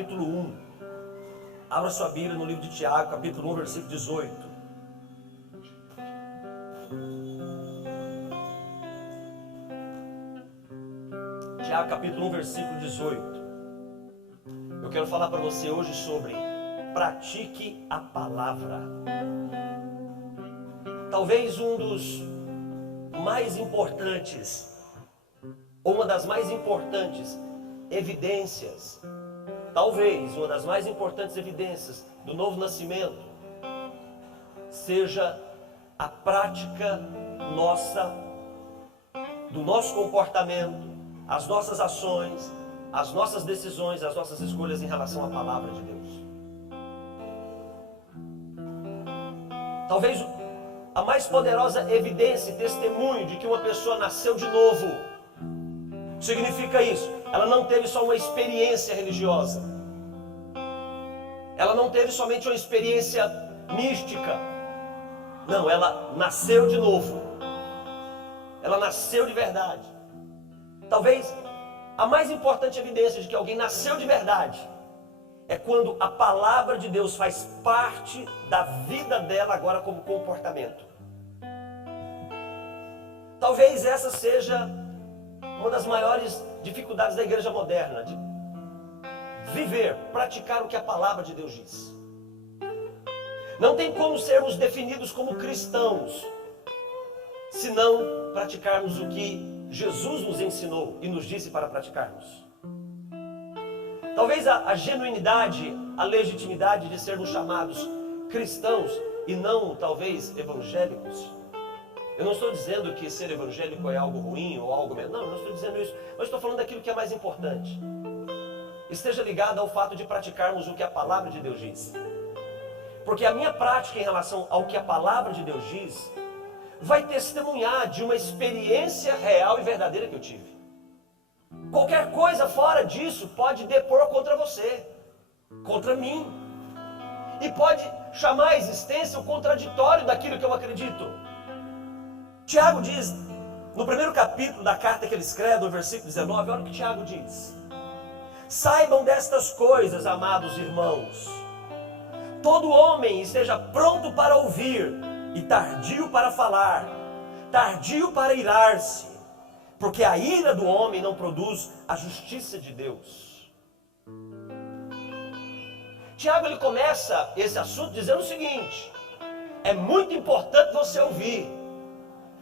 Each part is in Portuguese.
capítulo 1. Abra sua Bíblia no livro de Tiago, capítulo 1, versículo 18. Tiago, capítulo 1, versículo 18. Eu quero falar para você hoje sobre pratique a palavra. Talvez um dos mais importantes, ou uma das mais importantes evidências, talvez uma das mais importantes evidências do novo nascimento, seja a prática nossa, do nosso comportamento, as nossas ações, as nossas decisões, as nossas escolhas em relação à palavra de Deus. Talvez a mais poderosa evidência e testemunho de que uma pessoa nasceu de novo significa isso: ela não teve só uma experiência religiosa, ela não teve somente uma experiência mística, não, ela nasceu de novo, ela nasceu de verdade. Talvez a mais importante evidência de que alguém nasceu de verdade é quando a palavra de Deus faz parte da vida dela agora como comportamento. Talvez essa seja uma das maiores dificuldades da igreja moderna, de viver, praticar o que a palavra de Deus diz. Não tem como sermos definidos como cristãos se não praticarmos o que Jesus nos ensinou e nos disse para praticarmos. Talvez a genuinidade, a legitimidade de sermos chamados cristãos e não talvez evangélicos. Eu não estou dizendo que ser evangélico é algo ruim ou algo... Não, não estou dizendo isso. Mas estou falando daquilo que é mais importante. Esteja ligado ao fato de praticarmos o que a palavra de Deus diz. Porque a minha prática em relação ao que a palavra de Deus diz vai testemunhar de uma experiência real e verdadeira que eu tive. Qualquer coisa fora disso pode depor contra você, contra mim. E pode chamar à existência o contraditório daquilo que eu acredito. Tiago diz, no primeiro capítulo da carta que ele escreve, no versículo 19, olha o que Tiago diz: saibam destas coisas, amados irmãos, todo homem esteja pronto para ouvir e tardio para falar, tardio para irar-se, porque a ira do homem não produz a justiça de Deus. Tiago, ele começa esse assunto dizendo o seguinte: é muito importante você ouvir,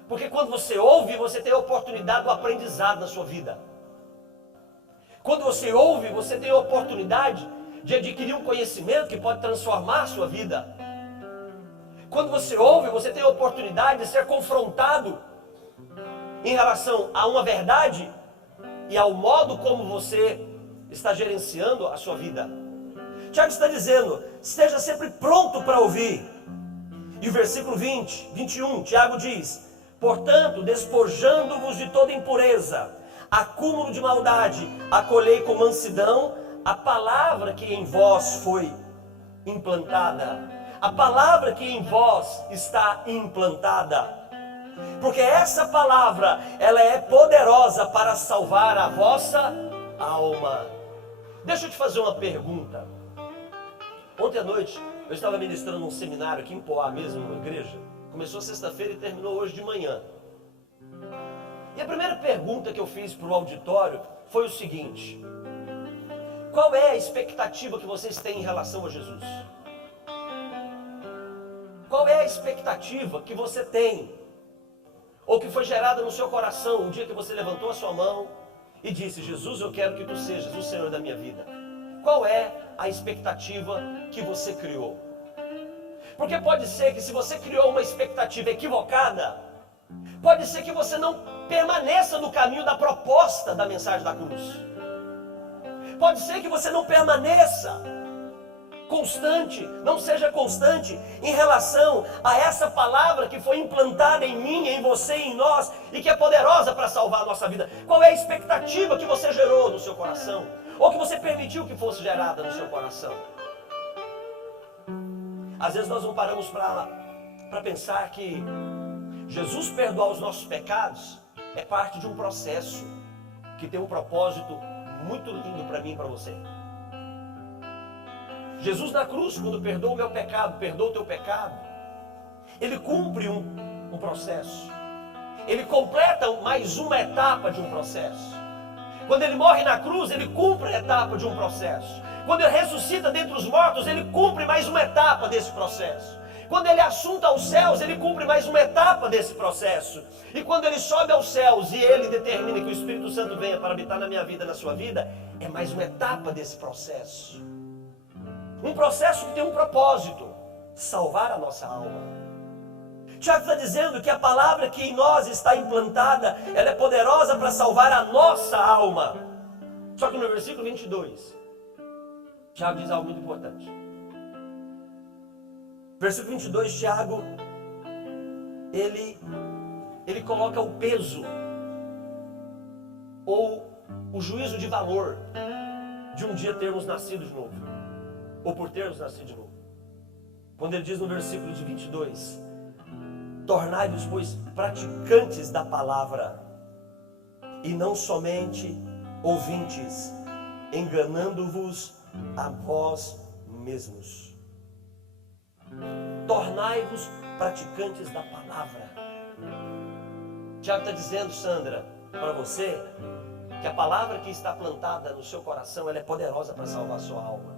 porque quando você ouve, você tem a oportunidade do aprendizado na sua vida. Quando você ouve, você tem a oportunidade de adquirir um conhecimento que pode transformar a sua vida. Quando você ouve, você tem a oportunidade de ser confrontado em relação a uma verdade e ao modo como você está gerenciando a sua vida. Tiago está dizendo, esteja sempre pronto para ouvir. E o versículo 21, Tiago diz: portanto, despojando-vos de toda impureza, acúmulo de maldade, acolhei com mansidão a palavra que em vós foi implantada. A palavra que em vós está implantada. Porque essa palavra, ela é poderosa para salvar a vossa alma. Deixa eu te fazer uma pergunta. Ontem à noite, eu estava ministrando um seminário aqui em Poá mesmo, numa igreja. Começou sexta-feira e terminou hoje de manhã. E a primeira pergunta que eu fiz para o auditório foi o seguinte: qual é a expectativa que vocês têm em relação a Jesus? Qual é a expectativa que você tem, ou que foi gerada no seu coração o dia que você levantou a sua mão e disse: Jesus, eu quero que tu sejas o Senhor da minha vida? Qual é a expectativa que você criou? Porque pode ser que se você criou uma expectativa equivocada, pode ser que você não permaneça no caminho da proposta da mensagem da cruz. Pode ser que você não permaneça constante, não seja constante em relação a essa palavra que foi implantada em mim, em você e em nós, e que é poderosa para salvar a nossa vida. Qual é a expectativa que você gerou no seu coração, ou que você permitiu que fosse gerada no seu coração? Às vezes nós não paramos para pensar que Jesus perdoar os nossos pecados é parte de um processo que tem um propósito muito lindo para mim e para você. Jesus na cruz, quando perdoa o meu pecado, perdoa o teu pecado, Ele cumpre um processo. Ele completa mais uma etapa de um processo. Quando Ele morre na cruz, Ele cumpre a etapa de um processo. Quando Ele ressuscita dentre os mortos, Ele cumpre mais uma etapa desse processo. Quando Ele assunta aos céus, Ele cumpre mais uma etapa desse processo. E quando Ele sobe aos céus e Ele determina que o Espírito Santo venha para habitar na minha vida, na sua vida, é mais uma etapa desse processo. Um processo que tem um propósito: salvar a nossa alma. Tiago está dizendo que a palavra que em nós está implantada, ela é poderosa para salvar a nossa alma. Só que no versículo 22, Tiago diz algo muito importante. Versículo 22, Tiago, ele coloca o peso, ou o juízo de valor, de um dia termos nascido de novo, ou por termos nascido de novo. Quando ele diz no versículo de 22, tornai-vos, pois, praticantes da palavra, e não somente ouvintes, enganando-vos a vós mesmos. Tornai-vos praticantes da palavra. Tiago está dizendo, Sandra, para você, que a palavra que está plantada no seu coração, ela é poderosa para salvar a sua alma.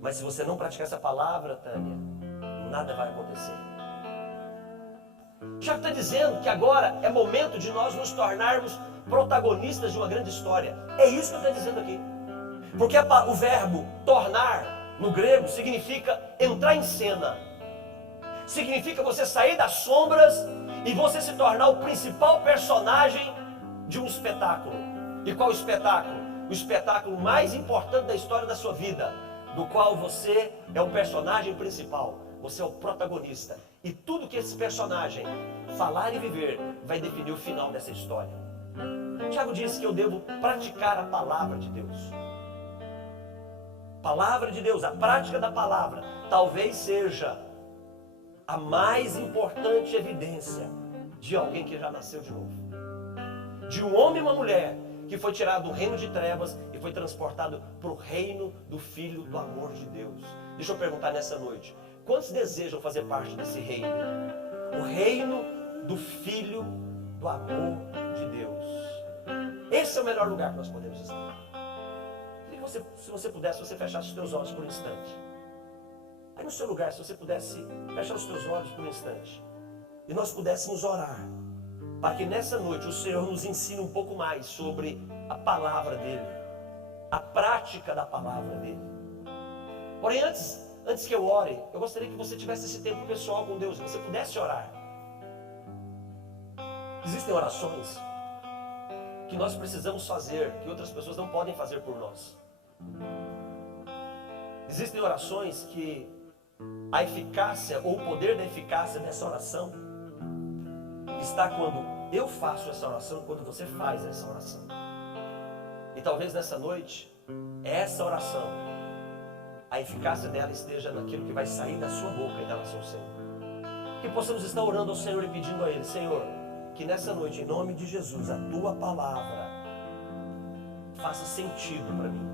Mas se você não praticar essa palavra, Tânia, nada vai acontecer. Tiago está dizendo que agora é momento de nós nos tornarmos protagonistas de uma grande história. É isso que ele está dizendo aqui. Porque o verbo tornar, no grego, significa entrar em cena. Significa você sair das sombras e você se tornar o principal personagem de um espetáculo. E qual espetáculo? O espetáculo mais importante da história da sua vida, do qual você é o personagem principal. Você é o protagonista. E tudo que esse personagem falar e viver vai definir o final dessa história. Tiago diz que eu devo praticar a palavra de Deus. Palavra de Deus, a prática da palavra, talvez seja a mais importante evidência de alguém que já nasceu de novo. De um homem e uma mulher que foi tirado do reino de trevas e foi transportado para o reino do Filho do amor de Deus. Deixa eu perguntar nessa noite, quantos desejam fazer parte desse reino? O reino do Filho do amor de Deus. Esse é o melhor lugar que nós podemos estar. Queria que você, se você pudesse, você fechasse os teus olhos por um instante. Aí no seu lugar, se você pudesse fechar os teus olhos por um instante. E nós pudéssemos orar, para que nessa noite o Senhor nos ensine um pouco mais sobre a palavra dEle, a prática da palavra dEle. Porém, antes que eu ore, eu gostaria que você tivesse esse tempo pessoal com Deus, que você pudesse orar. Existem orações que nós precisamos fazer, que outras pessoas não podem fazer por nós. Existem orações que a eficácia ou o poder da eficácia dessa oração está quando eu faço essa oração e quando você faz essa oração. E talvez nessa noite, essa oração, a eficácia dela esteja naquilo que vai sair da sua boca em relação ao Senhor. Que possamos estar orando ao Senhor e pedindo a Ele, Senhor, que nessa noite, em nome de Jesus, a Tua palavra faça sentido para mim.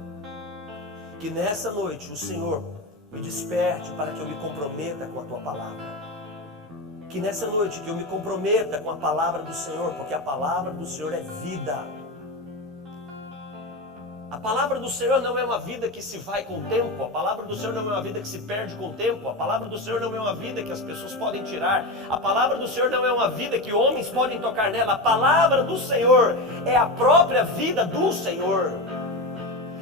Que nessa noite o Senhor me desperte para que eu me comprometa com a Tua palavra. Que nessa noite que eu me comprometa com a palavra do Senhor, porque a palavra do Senhor é vida. A palavra do Senhor não é uma vida que se vai com o tempo. A palavra do Senhor não é uma vida que se perde com o tempo. A palavra do Senhor não é uma vida que as pessoas podem tirar. A palavra do Senhor não é uma vida que homens podem tocar nela. A palavra do Senhor é a própria vida do Senhor.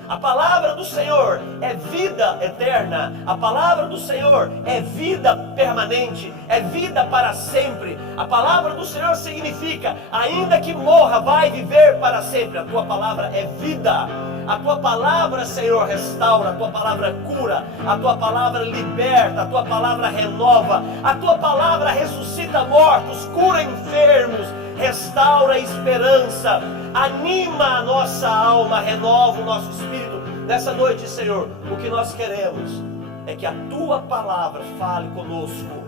A palavra do Senhor é vida eterna. A palavra do Senhor é vida permanente. É vida para sempre. A palavra do Senhor significa, ainda que morra, vai viver para sempre. A tua palavra é vida. A tua palavra, Senhor, restaura. A tua palavra cura. A tua palavra liberta. A tua palavra renova. A tua palavra ressuscita mortos, cura enfermos, restaura a esperança, anima a nossa alma, renova o nosso espírito. Nessa noite, Senhor, o que nós queremos é que a Tua palavra fale conosco.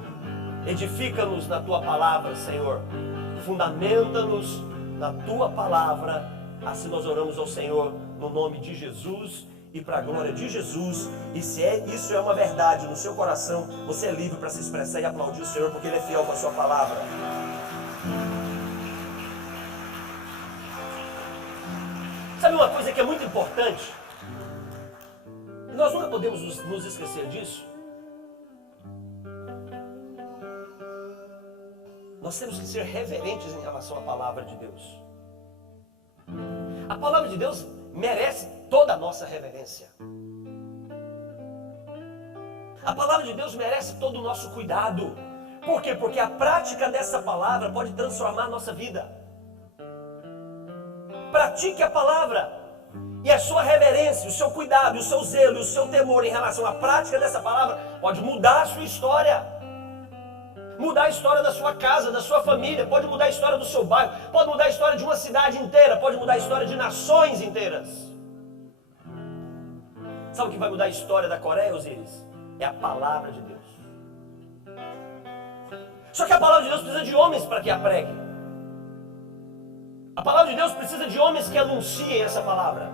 Edifica-nos na Tua palavra, Senhor. Fundamenta-nos na Tua palavra. Assim nós oramos ao Senhor, no nome de Jesus. e para a glória de Jesus. E se isso é uma verdade no seu coração, você é livre para se expressar e aplaudir o Senhor, porque Ele é fiel com a sua palavra. Sabe uma coisa que é muito importante? Nós nunca podemos nos esquecer disso. Nós temos que ser reverentes em relação à palavra de Deus. A palavra de Deus merece toda a nossa reverência. A palavra de Deus merece todo o nosso cuidado. Por quê? Porque a prática dessa palavra pode transformar a nossa vida. Pratique a palavra. E a sua reverência, o seu cuidado, o seu zelo, o seu temor em relação à prática dessa palavra pode mudar a sua história. Mudar a história da sua casa, da sua família, pode mudar a história do seu bairro, pode mudar a história de uma cidade inteira, pode mudar a história de nações inteiras. Sabe o que vai mudar a história da Coreia, Osíris? É a palavra de Deus. Só que a palavra de Deus precisa de homens para que a preguem. A palavra de Deus precisa de homens que anunciem essa palavra.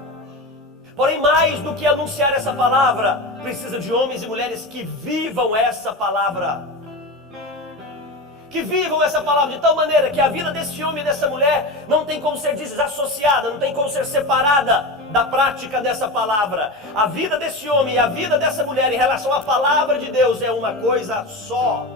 Porém, mais do que anunciar essa palavra, precisa de homens e mulheres que vivam essa palavra. Que vivam essa palavra de tal maneira que a vida desse homem e dessa mulher não tem como ser desassociada, não tem como ser separada da prática dessa palavra. A vida desse homem e a vida dessa mulher em relação à palavra de Deus é uma coisa só.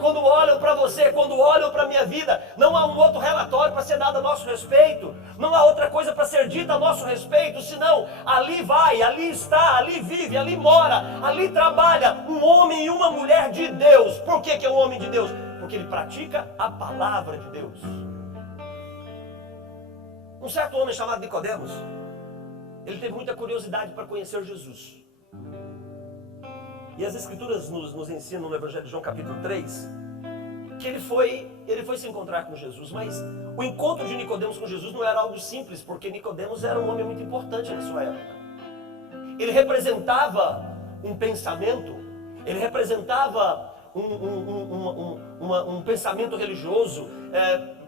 Quando olham para você, quando olham para a minha vida, não há um outro relatório para ser dado a nosso respeito, não há outra coisa para ser dita a nosso respeito, senão ali vai, ali está, ali vive, ali mora, ali trabalha um homem e uma mulher de Deus. Por que é um homem de Deus? Porque ele pratica a palavra de Deus. Um certo homem chamado Nicodemos, ele teve muita curiosidade para conhecer Jesus. E as Escrituras nos ensinam no Evangelho de João capítulo 3, que ele foi se encontrar com Jesus, mas o encontro de Nicodemos com Jesus não era algo simples, porque Nicodemos era um homem muito importante na sua época. Ele representava um pensamento, ele representava um pensamento religioso,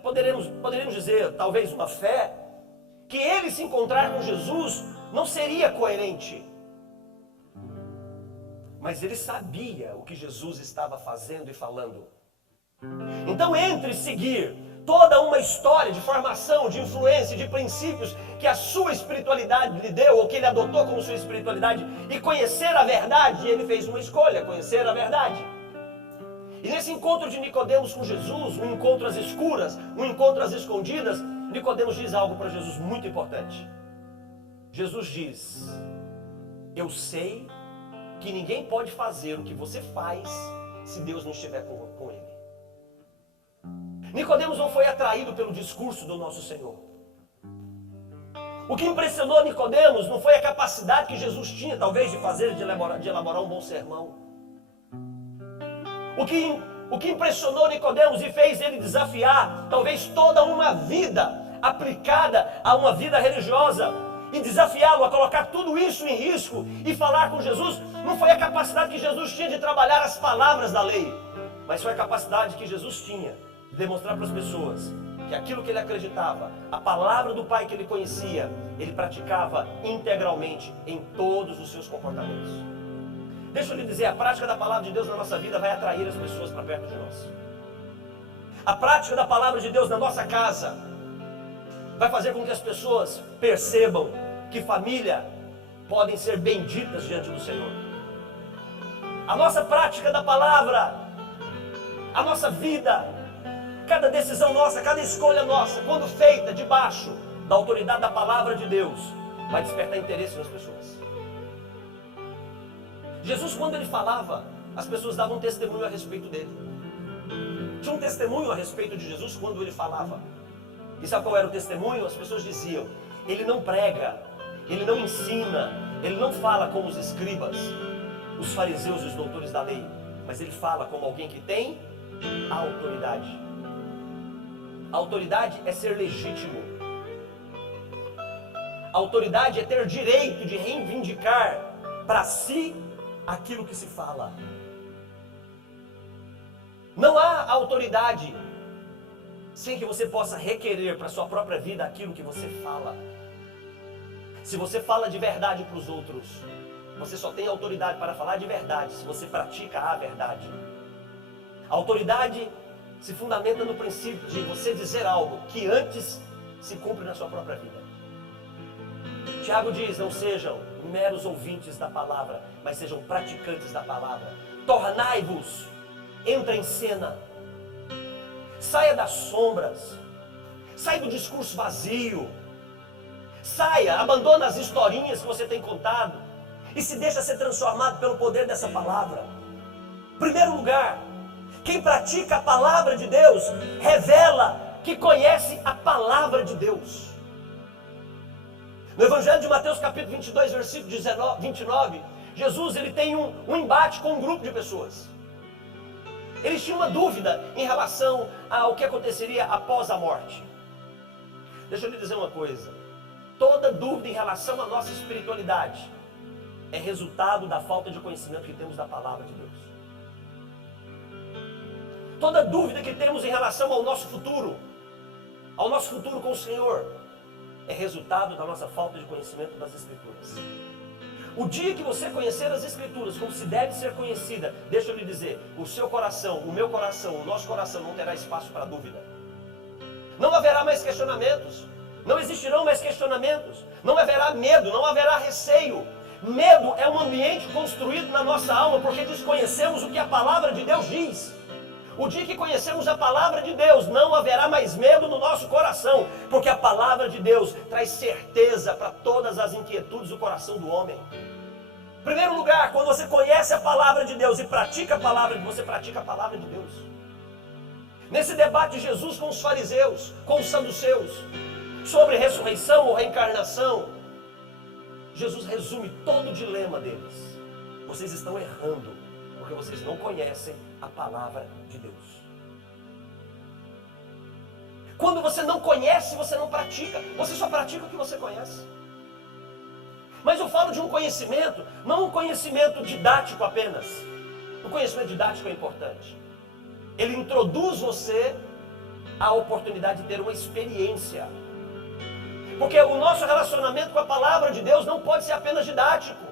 poderíamos dizer, talvez uma fé, que ele se encontrar com Jesus não seria coerente. Mas ele sabia o que Jesus estava fazendo e falando. Então, entre seguir toda uma história de formação, de influência, de princípios que a sua espiritualidade lhe deu, ou que ele adotou como sua espiritualidade, e conhecer a verdade, ele fez uma escolha, conhecer a verdade. E nesse encontro de Nicodemos com Jesus, um encontro às escuras, um encontro às escondidas, Nicodemos diz algo para Jesus muito importante. Jesus diz: eu sei que ninguém pode fazer o que você faz se Deus não estiver com ele. Nicodemos não foi atraído pelo discurso do nosso Senhor. O que impressionou Nicodemos não foi a capacidade que Jesus tinha, talvez, de elaborar um bom sermão. O que impressionou Nicodemos e fez ele desafiar, talvez, toda uma vida aplicada a uma vida religiosa, e desafiá-lo a colocar tudo isso em risco e falar com Jesus, não foi a capacidade que Jesus tinha de trabalhar as palavras da lei, mas foi a capacidade que Jesus tinha de demonstrar para as pessoas que aquilo que ele acreditava, a palavra do Pai que ele conhecia, ele praticava integralmente em todos os seus comportamentos. Deixa eu lhe dizer, a prática da palavra de Deus na nossa vida vai atrair as pessoas para perto de nós. A prática da palavra de Deus na nossa casa vai fazer com que as pessoas percebam que família podem ser benditas diante do Senhor. A nossa prática da palavra, a nossa vida, cada decisão nossa, cada escolha nossa, quando feita debaixo da autoridade da palavra de Deus, vai despertar interesse nas pessoas. Jesus, quando ele falava, as pessoas davam testemunho a respeito dele. Tinha um testemunho a respeito de Jesus quando ele falava. E sabe qual era o testemunho? As pessoas diziam: ele não prega, ele não ensina, ele não fala como os escribas, os fariseus e os doutores da lei, mas ele fala como alguém que tem autoridade. A autoridade é ser legítimo. A autoridade é ter direito de reivindicar para si aquilo que se fala. Não há autoridade sem que você possa requerer para a sua própria vida aquilo que você fala. Se você fala de verdade para os outros, você só tem autoridade para falar de verdade se você pratica a verdade. A autoridade se fundamenta no princípio de você dizer algo que antes se cumpre na sua própria vida. Tiago diz, não sejam meros ouvintes da palavra, mas sejam praticantes da palavra. Tornai-vos, entra em cena, saia das sombras, saia do discurso vazio, saia, abandona as historinhas que você tem contado e se deixa ser transformado pelo poder dessa palavra. Primeiro lugar, quem pratica a palavra de Deus revela que conhece a palavra de Deus. No Evangelho de Mateus capítulo 22, versículo 29, Jesus ele tem um embate com um grupo de pessoas. Eles tinham uma dúvida em relação ao que aconteceria após a morte. Deixa eu lhe dizer uma coisa. Toda dúvida em relação à nossa espiritualidade é resultado da falta de conhecimento que temos da palavra de Deus. Toda dúvida que temos em relação ao nosso futuro com o Senhor, é resultado da nossa falta de conhecimento das Escrituras. O dia que você conhecer as Escrituras como se deve ser conhecida, deixa eu lhe dizer, o seu coração, o meu coração, o nosso coração não terá espaço para dúvida. Não haverá mais questionamentos, não existirão mais questionamentos, não haverá medo, não haverá receio. Medo é um ambiente construído na nossa alma porque desconhecemos o que a palavra de Deus diz. O dia que conhecemos a palavra de Deus, não haverá mais medo no nosso coração, porque a palavra de Deus traz certeza para todas as inquietudes do coração do homem. Em primeiro lugar, quando você conhece a palavra de Deus e pratica a palavra, você pratica a palavra de Deus. Nesse debate de Jesus com os fariseus, com os saduceus, sobre ressurreição ou reencarnação, Jesus resume todo o dilema deles. Vocês estão errando, porque vocês não conhecem a palavra de Deus. Quando você não conhece, você não pratica. Você só pratica o que você conhece. Mas eu falo de um conhecimento, não um conhecimento didático apenas. O conhecimento didático é importante. Ele introduz você à oportunidade de ter uma experiência. Porque o nosso relacionamento com a palavra de Deus não pode ser apenas didático.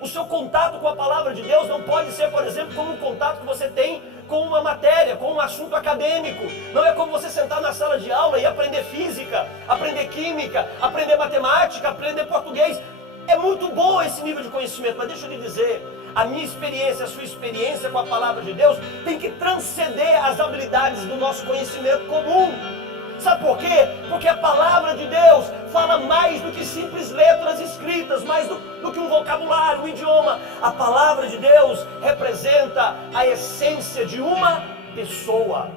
O seu contato com a palavra de Deus não pode ser, por exemplo, como um contato que você tem com uma matéria, com um assunto acadêmico. Não é como você sentar na sala de aula e aprender física, aprender química, aprender matemática, aprender português. É muito bom esse nível de conhecimento, mas deixa eu lhe dizer, a minha experiência, a sua experiência com a palavra de Deus tem que transcender as habilidades do nosso conhecimento comum. Sabe por quê? Porque a palavra de Deus fala mais do que simples letras escritas, mais do que um vocabulário, um idioma. A palavra de Deus representa a essência de uma pessoa.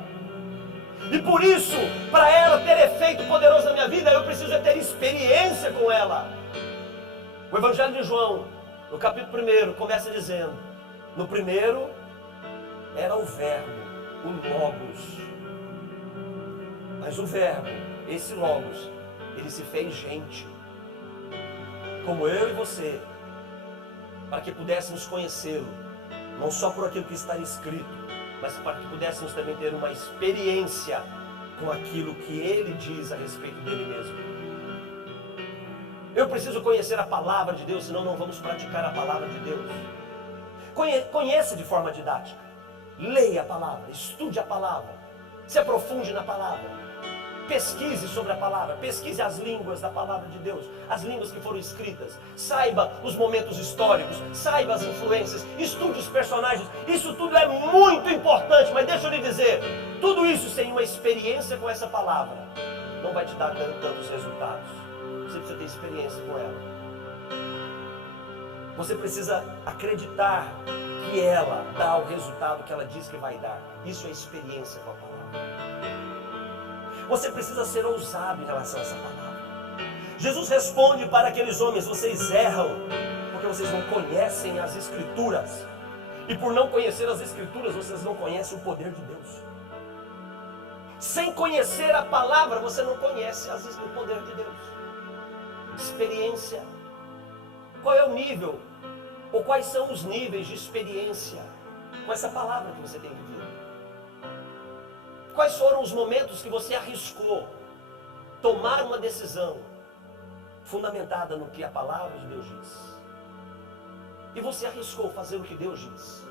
E por isso, para ela ter efeito poderoso na minha vida, eu preciso ter experiência com ela. O Evangelho de João, no capítulo 1, começa dizendo: no primeiro era o Verbo, o Logos. Mas o Verbo, esse Logos, ele se fez gente, como eu e você, para que pudéssemos conhecê-lo, não só por aquilo que está escrito, mas para que pudéssemos também ter uma experiência com aquilo que ele diz a respeito dele mesmo. Eu preciso conhecer a palavra de Deus, senão não vamos praticar a palavra de Deus. Conheça de forma didática, leia a palavra, estude a palavra, se aprofunde na palavra. Pesquise sobre a palavra, pesquise as línguas da palavra de Deus, as línguas que foram escritas, saiba os momentos históricos, saiba as influências, estude os personagens. Isso tudo é muito importante, mas deixa eu lhe dizer, tudo isso sem uma experiência com essa palavra não vai te dar tantos resultados. Você precisa ter experiência com ela. Você precisa acreditar que ela dá o resultado que ela diz que vai dar. Isso é experiência com a palavra. Você precisa ser ousado em relação a essa palavra. Jesus responde para aqueles homens: vocês erram porque vocês não conhecem as Escrituras. E por não conhecer as Escrituras, vocês não conhecem o poder de Deus. Sem conhecer a palavra, você não conhece o poder de Deus. Experiência. Qual é o nível? Ou quais são os níveis de experiência com essa palavra que você tem vivido? Quais foram os momentos que você arriscou tomar uma decisão fundamentada no que a palavra de Deus diz. E você arriscou fazer o que Deus diz.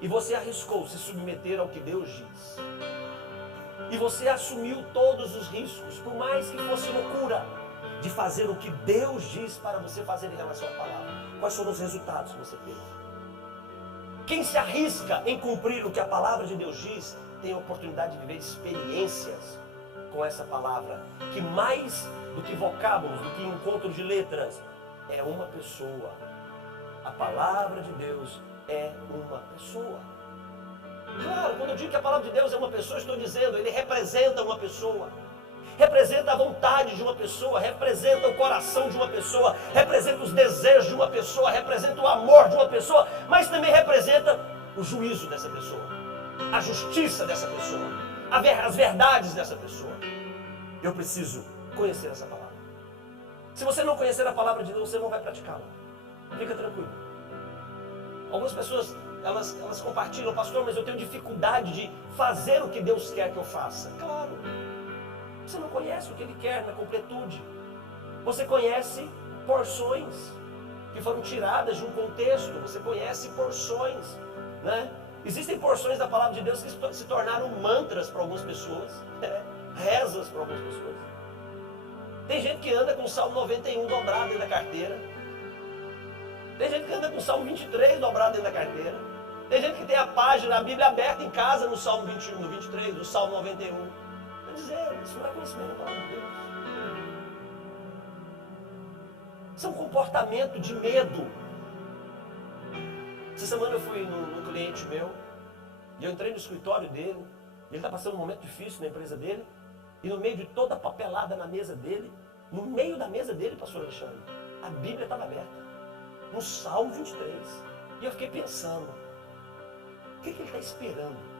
E você arriscou se submeter ao que Deus diz. E você assumiu todos os riscos, por mais que fosse loucura, de fazer o que Deus diz para você fazer em relação à palavra. Quais foram os resultados que você teve? Quem se arrisca em cumprir o que a palavra de Deus diz, tem a oportunidade de viver experiências com essa palavra, que mais do que vocábulos, do que encontros de letras, é uma pessoa. A palavra de Deus é uma pessoa. Claro, quando eu digo que a palavra de Deus é uma pessoa, estou dizendo, ele representa uma pessoa. Representa a vontade de uma pessoa, representa o coração de uma pessoa, representa os desejos de uma pessoa, representa o amor de uma pessoa, mas também representa o juízo dessa pessoa, a justiça dessa pessoa, as verdades dessa pessoa. Eu preciso conhecer essa palavra. Se você não conhecer a palavra de Deus, você não vai praticá-la. Fica tranquilo. Algumas pessoas, elas compartilham, pastor, mas eu tenho dificuldade de fazer o que Deus quer que eu faça. Claro. Você não conhece o que Ele quer na completude. Você conhece porções que foram tiradas de um contexto. Você conhece porções, né? Existem porções da palavra de Deus que se tornaram mantras para algumas pessoas, rezas para algumas pessoas. Tem gente que anda com o Salmo 91 dobrado dentro da carteira. Tem gente que anda com o Salmo 23 dobrado dentro da carteira. Tem gente que tem a página, a Bíblia aberta em casa no Salmo 21, no 23, no Salmo 91. Dizer, isso não é conhecimento da palavra de Deus. Isso é um comportamento de medo. Essa semana eu fui num cliente meu, e eu entrei no escritório dele, e ele está passando um momento difícil na empresa dele, e no meio de toda a papelada na mesa dele, no meio da mesa dele, pastor Alexandre, a Bíblia estava aberta, no Salmo 23. E eu fiquei pensando, o que ele está esperando?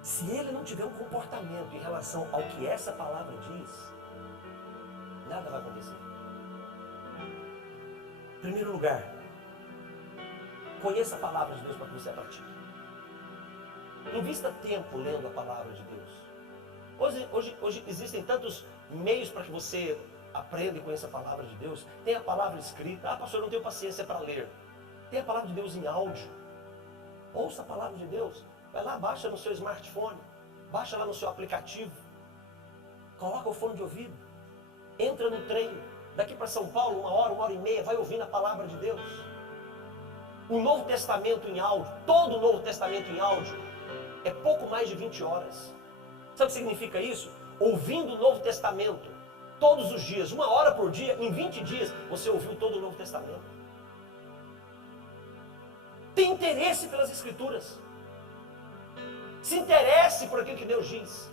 Se ele não tiver um comportamento em relação ao que essa palavra diz, nada vai acontecer. Em primeiro lugar, conheça a palavra de Deus para que você a pratique. Invista tempo lendo a palavra de Deus. Hoje existem tantos meios para que você aprenda e conheça a palavra de Deus. Tem a palavra escrita. Ah, pastor, eu não tenho paciência para ler. Tem a palavra de Deus em áudio. Ouça a palavra de Deus. Vai lá, baixa no seu smartphone, baixa lá no seu aplicativo, coloca o fone de ouvido, entra no trem, daqui para São Paulo, 1 hora e meia, vai ouvindo a palavra de Deus. O Novo Testamento em áudio, todo o Novo Testamento em áudio, é pouco mais de 20 horas. Sabe o que significa isso? Ouvindo o Novo Testamento, todos os dias, 1 hora por dia, em 20 dias, você ouviu todo o Novo Testamento. Tem interesse pelas Escrituras. Se interesse por aquilo que Deus diz.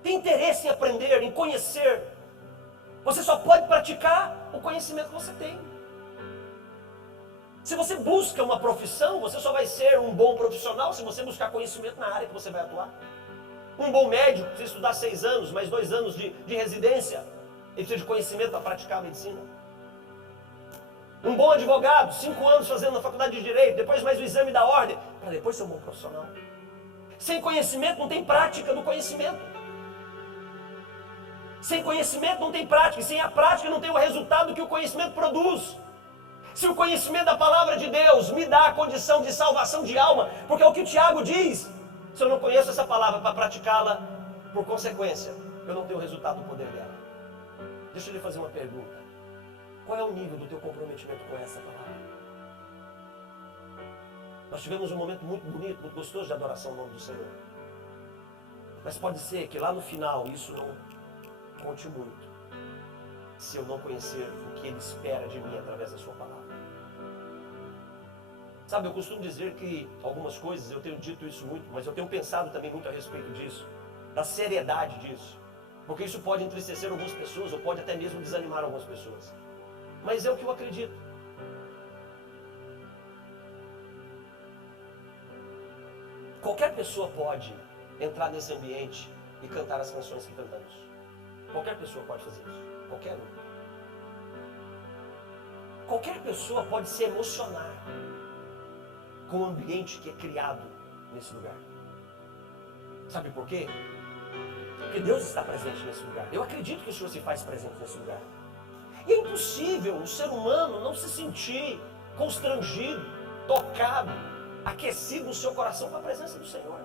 Tem interesse em aprender, em conhecer. Você só pode praticar o conhecimento que você tem. Se você busca uma profissão, você só vai ser um bom profissional se você buscar conhecimento na área que você vai atuar. Um bom médico precisa estudar 6 anos, mais 2 anos de residência. Ele precisa de conhecimento para praticar a medicina. Um bom advogado, 5 anos fazendo na faculdade de Direito, depois mais o exame da ordem, para depois ser um bom profissional. Sem conhecimento não tem prática do conhecimento. Sem conhecimento não tem prática, e sem a prática não tem o resultado que o conhecimento produz. Se o conhecimento da palavra de Deus me dá a condição de salvação de alma, porque é o que o Tiago diz, se eu não conheço essa palavra para praticá-la, por consequência, eu não tenho o resultado do poder dela. Deixa eu lhe fazer uma pergunta. Qual é o nível do teu comprometimento com essa palavra? Nós tivemos um momento muito bonito, muito gostoso de adoração ao nome do Senhor. Mas pode ser que lá no final isso não conte muito, se eu não conhecer o que Ele espera de mim através da sua palavra. Sabe, eu costumo dizer que algumas coisas, eu tenho dito isso muito, mas eu tenho pensado também muito a respeito disso, da seriedade disso. Porque isso pode entristecer algumas pessoas, ou pode até mesmo desanimar algumas pessoas. Mas é o que eu acredito. Qualquer pessoa pode entrar nesse ambiente e cantar as canções que cantamos. Qualquer pessoa pode fazer isso. Qualquer um. Qualquer pessoa pode se emocionar com o ambiente que é criado nesse lugar. Sabe por quê? Porque Deus está presente nesse lugar. Eu acredito que o Senhor se faz presente nesse lugar. E é impossível o ser humano não se sentir constrangido, tocado, aquecido no seu coração com a presença do Senhor.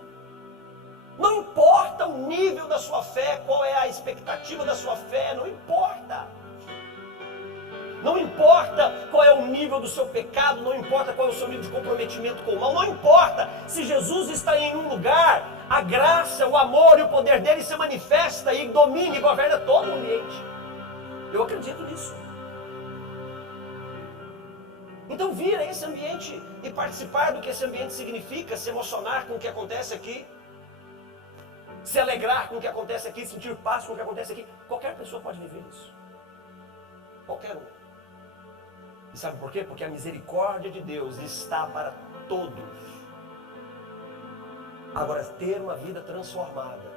Não importa o nível da sua fé, qual é a expectativa da sua fé, não importa. Não importa qual é o nível do seu pecado, não importa qual é o seu nível de comprometimento com o mal, não importa se Jesus está em um lugar, a graça, o amor e o poder dele se manifesta e domina e governa todo o ambiente. Eu acredito nisso. Então vir a esse ambiente e participar do que esse ambiente significa, se emocionar com o que acontece aqui, se alegrar com o que acontece aqui, sentir paz com o que acontece aqui, qualquer pessoa pode viver isso. Qualquer um. E sabe por quê? Porque a misericórdia de Deus está para todos. Agora, ter uma vida transformada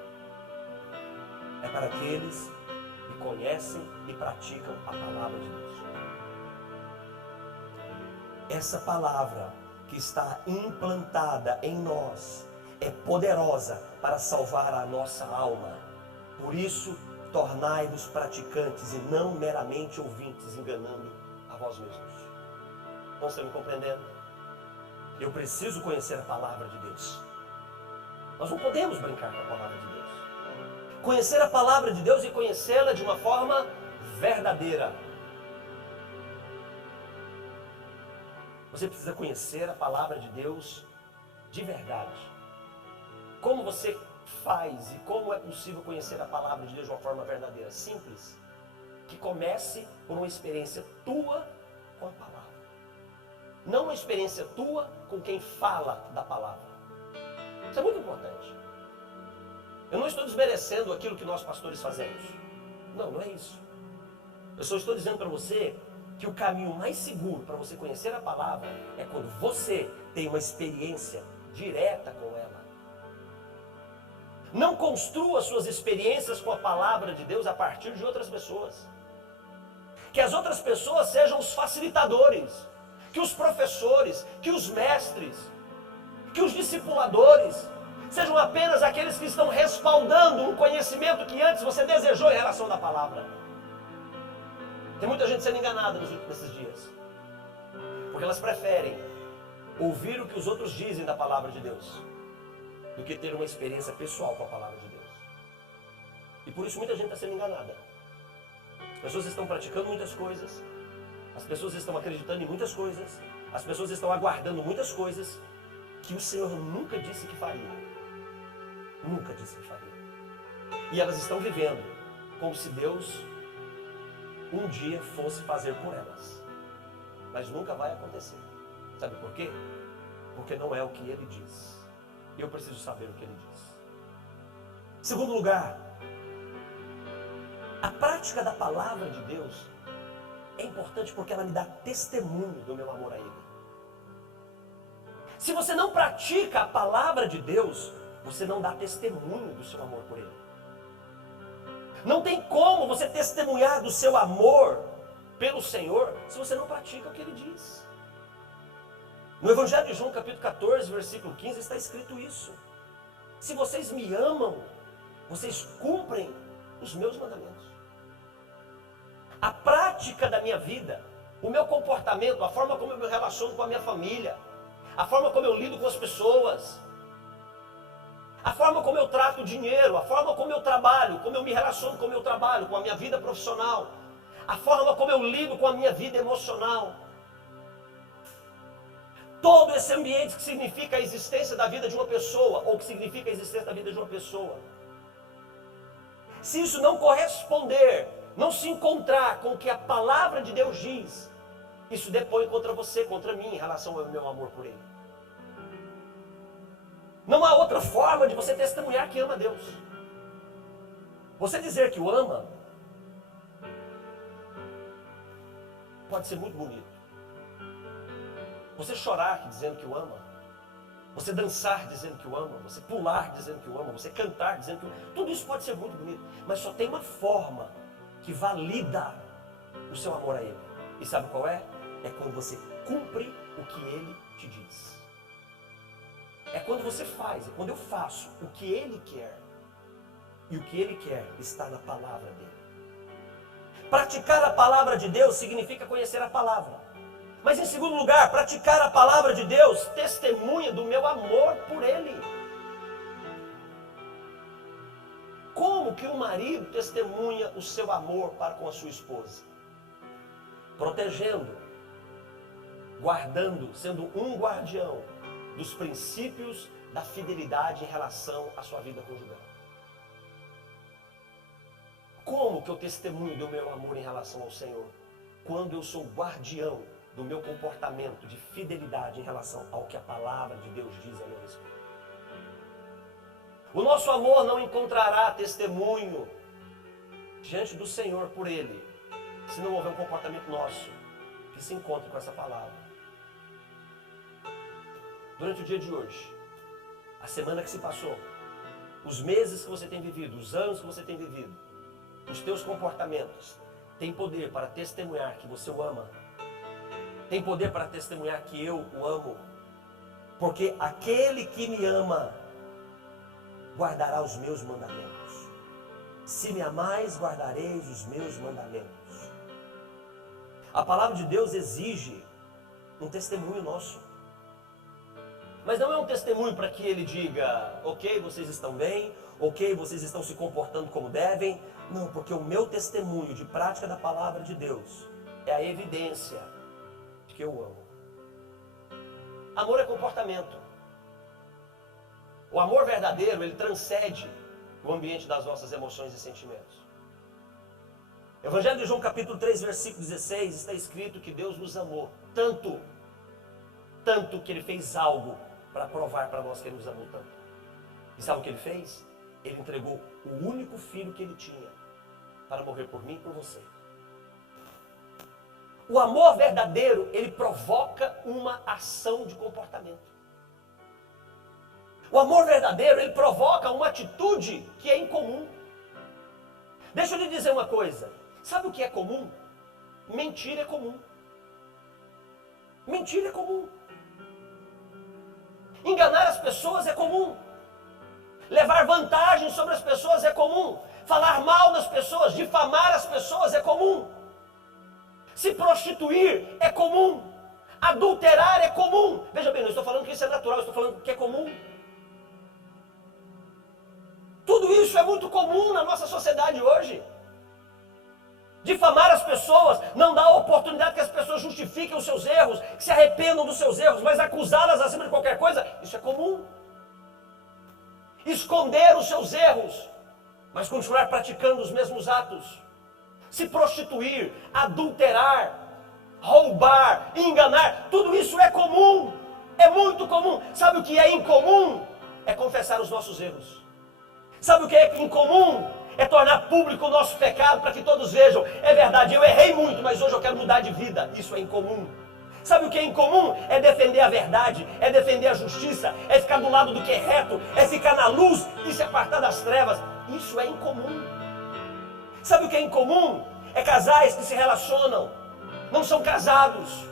é para aqueles que conhecem e praticam a palavra de Deus. Essa palavra que está implantada em nós é poderosa para salvar a nossa alma. Por isso, tornai-vos praticantes e não meramente ouvintes, enganando a vós mesmos. Não estão me compreendendo? Eu preciso conhecer a palavra de Deus. Nós não podemos brincar com a palavra de Deus. Conhecer a palavra de Deus e conhecê-la de uma forma verdadeira. Você precisa conhecer a palavra de Deus de verdade. Como você faz e como é possível conhecer a palavra de Deus de uma forma verdadeira? Simples. Que comece por uma experiência tua com a palavra. Não uma experiência tua com quem fala da palavra. Isso é muito importante. Eu não estou desmerecendo aquilo que nós pastores fazemos. Não, não é isso. Eu só estou dizendo para você que o caminho mais seguro para você conhecer a palavra é quando você tem uma experiência direta com ela. Não construa suas experiências com a palavra de Deus a partir de outras pessoas. Que as outras pessoas sejam os facilitadores, que os professores, que os mestres, que os discipuladores sejam apenas aqueles que estão respaldando um conhecimento que antes você desejou em relação da palavra. Tem muita gente sendo enganada nesses dias, porque elas preferem ouvir o que os outros dizem da palavra de Deus do que ter uma experiência pessoal com a palavra de Deus. E por isso muita gente está sendo enganada. As pessoas estão praticando muitas coisas, as pessoas estão acreditando em muitas coisas, as pessoas estão aguardando muitas coisas que o Senhor nunca disse que faria. Nunca disse que faria. E elas estão vivendo como se Deus um dia fosse fazer por elas. Mas nunca vai acontecer. Sabe por quê? Porque não é o que Ele diz. E eu preciso saber o que Ele diz. Segundo lugar, a prática da palavra de Deus é importante porque ela me dá testemunho do meu amor a Ele. Se você não pratica a palavra de Deus, você não dá testemunho do seu amor por Ele. Não tem como você testemunhar do seu amor pelo Senhor se você não pratica o que Ele diz. No Evangelho de João, capítulo 14, versículo 15, está escrito isso. Se vocês me amam, vocês cumprem os meus mandamentos. A prática da minha vida, o meu comportamento, a forma como eu me relaciono com a minha família, a forma como eu lido com as pessoas, a forma como eu trato o dinheiro, a forma como eu trabalho, como eu me relaciono com o meu trabalho, com a minha vida profissional, a forma como eu lido com a minha vida emocional. Todo esse ambiente que significa a existência da vida de uma pessoa, ou que significa a existência da vida de uma pessoa. Se isso não corresponder, não se encontrar com o que a palavra de Deus diz, isso depõe contra você, contra mim, em relação ao meu amor por Ele. Não há outra forma de você testemunhar que ama Deus. Você dizer que o ama pode ser muito bonito. Você chorar dizendo que o ama, você dançar dizendo que o ama, você pular dizendo que o ama, você cantar dizendo que o ama, tudo isso pode ser muito bonito, mas só tem uma forma que valida o seu amor a Ele. E sabe qual é? É quando você cumpre o que Ele te diz. É quando você faz, é quando eu faço o que Ele quer. E o que Ele quer está na palavra dele. Praticar a palavra de Deus significa conhecer a palavra. Mas em segundo lugar, praticar a palavra de Deus testemunha do meu amor por Ele. Como que um marido testemunha o seu amor para com a sua esposa? Protegendo, guardando, sendo um guardião dos princípios da fidelidade em relação à sua vida conjugal. Como que eu testemunho do meu amor em relação ao Senhor? Quando eu sou guardião do meu comportamento de fidelidade em relação ao que a palavra de Deus diz a meu respeito. O nosso amor não encontrará testemunho diante do Senhor por Ele, se não houver um comportamento nosso que se encontre com essa palavra. Durante o dia de hoje, a semana que se passou, os meses que você tem vivido, os anos que você tem vivido, os teus comportamentos têm poder para testemunhar que você o ama. Tem poder para testemunhar que eu o amo. Porque aquele que me ama guardará os meus mandamentos. Se me amais, guardareis os meus mandamentos. A palavra de Deus exige um testemunho nosso. Mas não é um testemunho para que ele diga, ok, vocês estão bem, ok, vocês estão se comportando como devem. Não, porque o meu testemunho de prática da palavra de Deus é a evidência de que eu amo. Amor é comportamento. O amor verdadeiro, ele transcende o ambiente das nossas emoções e sentimentos. Evangelho de João capítulo 3, versículo 16, está escrito que Deus nos amou tanto que Ele fez algo para provar para nós que Ele nos amou tanto. E sabe o que Ele fez? Ele entregou o único filho que Ele tinha para morrer por mim e por você. O amor verdadeiro, ele provoca uma ação de comportamento. O amor verdadeiro, ele provoca uma atitude que é incomum. Deixa eu lhe dizer uma coisa. Sabe o que é comum? Mentira é comum. Mentira é comum. Enganar as pessoas é comum. Levar vantagem sobre as pessoas é comum. Falar mal das pessoas, difamar as pessoas é comum. Se prostituir é comum. Adulterar é comum. Veja bem, não estou falando que isso é natural, estou falando que é comum. Tudo isso é muito comum na nossa sociedade hoje. Difamar as pessoas, não dá oportunidade que as pessoas justifiquem os seus erros, que se arrependam dos seus erros, mas acusá-las acima de qualquer coisa, isso é comum. Esconder os seus erros, mas continuar praticando os mesmos atos. Se prostituir, adulterar, roubar, enganar, tudo isso é comum, é muito comum. Sabe o que é incomum? É confessar os nossos erros. Sabe o que é incomum? É tornar público o nosso pecado para que todos vejam. É verdade, eu errei muito, mas hoje eu quero mudar de vida. Isso é incomum. Sabe o que é incomum? É defender a verdade, é defender a justiça, é ficar do lado do que é reto, é ficar na luz e se apartar das trevas. Isso é incomum. Sabe o que é incomum? É casais que se relacionam, não são casados,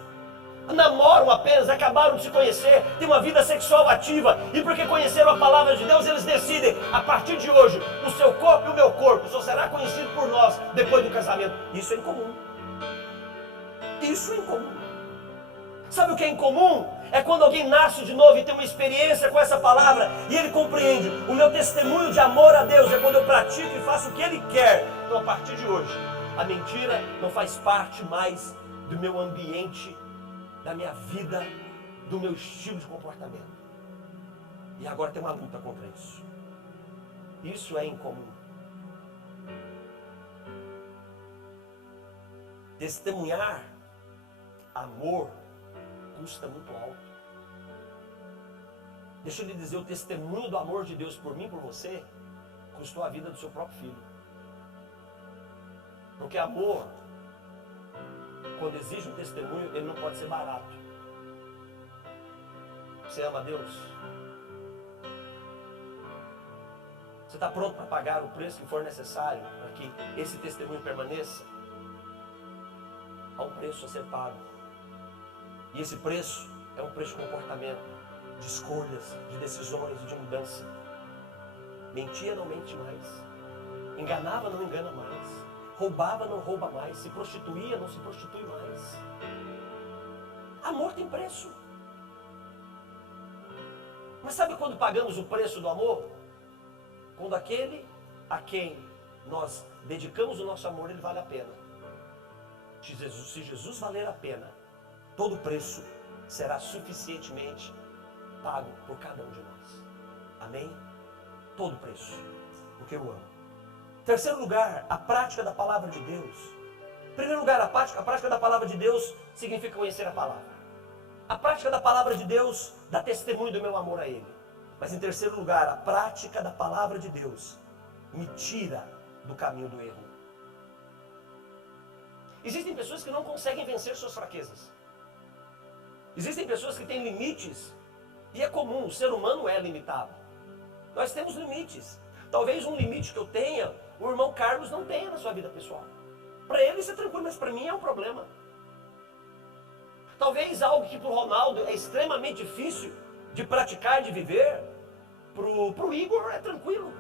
namoram apenas, acabaram de se conhecer, têm uma vida sexual ativa, e porque conheceram a palavra de Deus, eles decidem, a partir de hoje, o seu corpo e o meu corpo só será conhecido por nós depois do casamento. Isso é incomum. Isso é incomum. Sabe o que é incomum? É quando alguém nasce de novo e tem uma experiência com essa palavra, e ele compreende, o meu testemunho de amor a Deus é quando eu pratico e faço o que Ele quer. Então, a partir de hoje, a mentira não faz parte mais do meu ambiente, da minha vida, do meu estilo de comportamento. E agora tem uma luta contra isso. Isso é incomum. Testemunhar amor custa muito alto. Deixa eu lhe dizer, o testemunho do amor de Deus por mim, por você, custou a vida do seu próprio filho. Porque amor, quando exige um testemunho, ele não pode ser barato. Você ama a Deus? Você está pronto para pagar o preço que for necessário para que esse testemunho permaneça? Há um preço a ser pago. E esse preço é um preço de comportamento, de escolhas, de decisões, de mudança. Mentir não mente mais. Enganava, não engana mais. Roubava, não rouba mais. Se prostituía, não se prostitui mais. Amor tem preço. Mas sabe quando pagamos o preço do amor? Quando aquele a quem nós dedicamos o nosso amor, ele vale a pena. Se Jesus valer a pena, todo preço será suficientemente pago por cada um de nós. Amém? Todo preço, porque eu amo. Terceiro lugar, a prática da palavra de Deus. Em primeiro lugar, a prática da palavra de Deus significa conhecer a palavra. A prática da palavra de Deus dá testemunho do meu amor a Ele. Mas em terceiro lugar, a prática da palavra de Deus me tira do caminho do erro. Existem pessoas que não conseguem vencer suas fraquezas. Existem pessoas que têm limites. E é comum, o ser humano é limitado. Nós temos limites. Talvez um limite que eu tenha, o irmão Carlos não tenha na sua vida pessoal. Para ele isso é tranquilo, mas para mim é um problema. Talvez algo que para o Ronaldo é extremamente difícil de praticar, de viver, para o Igor é tranquilo.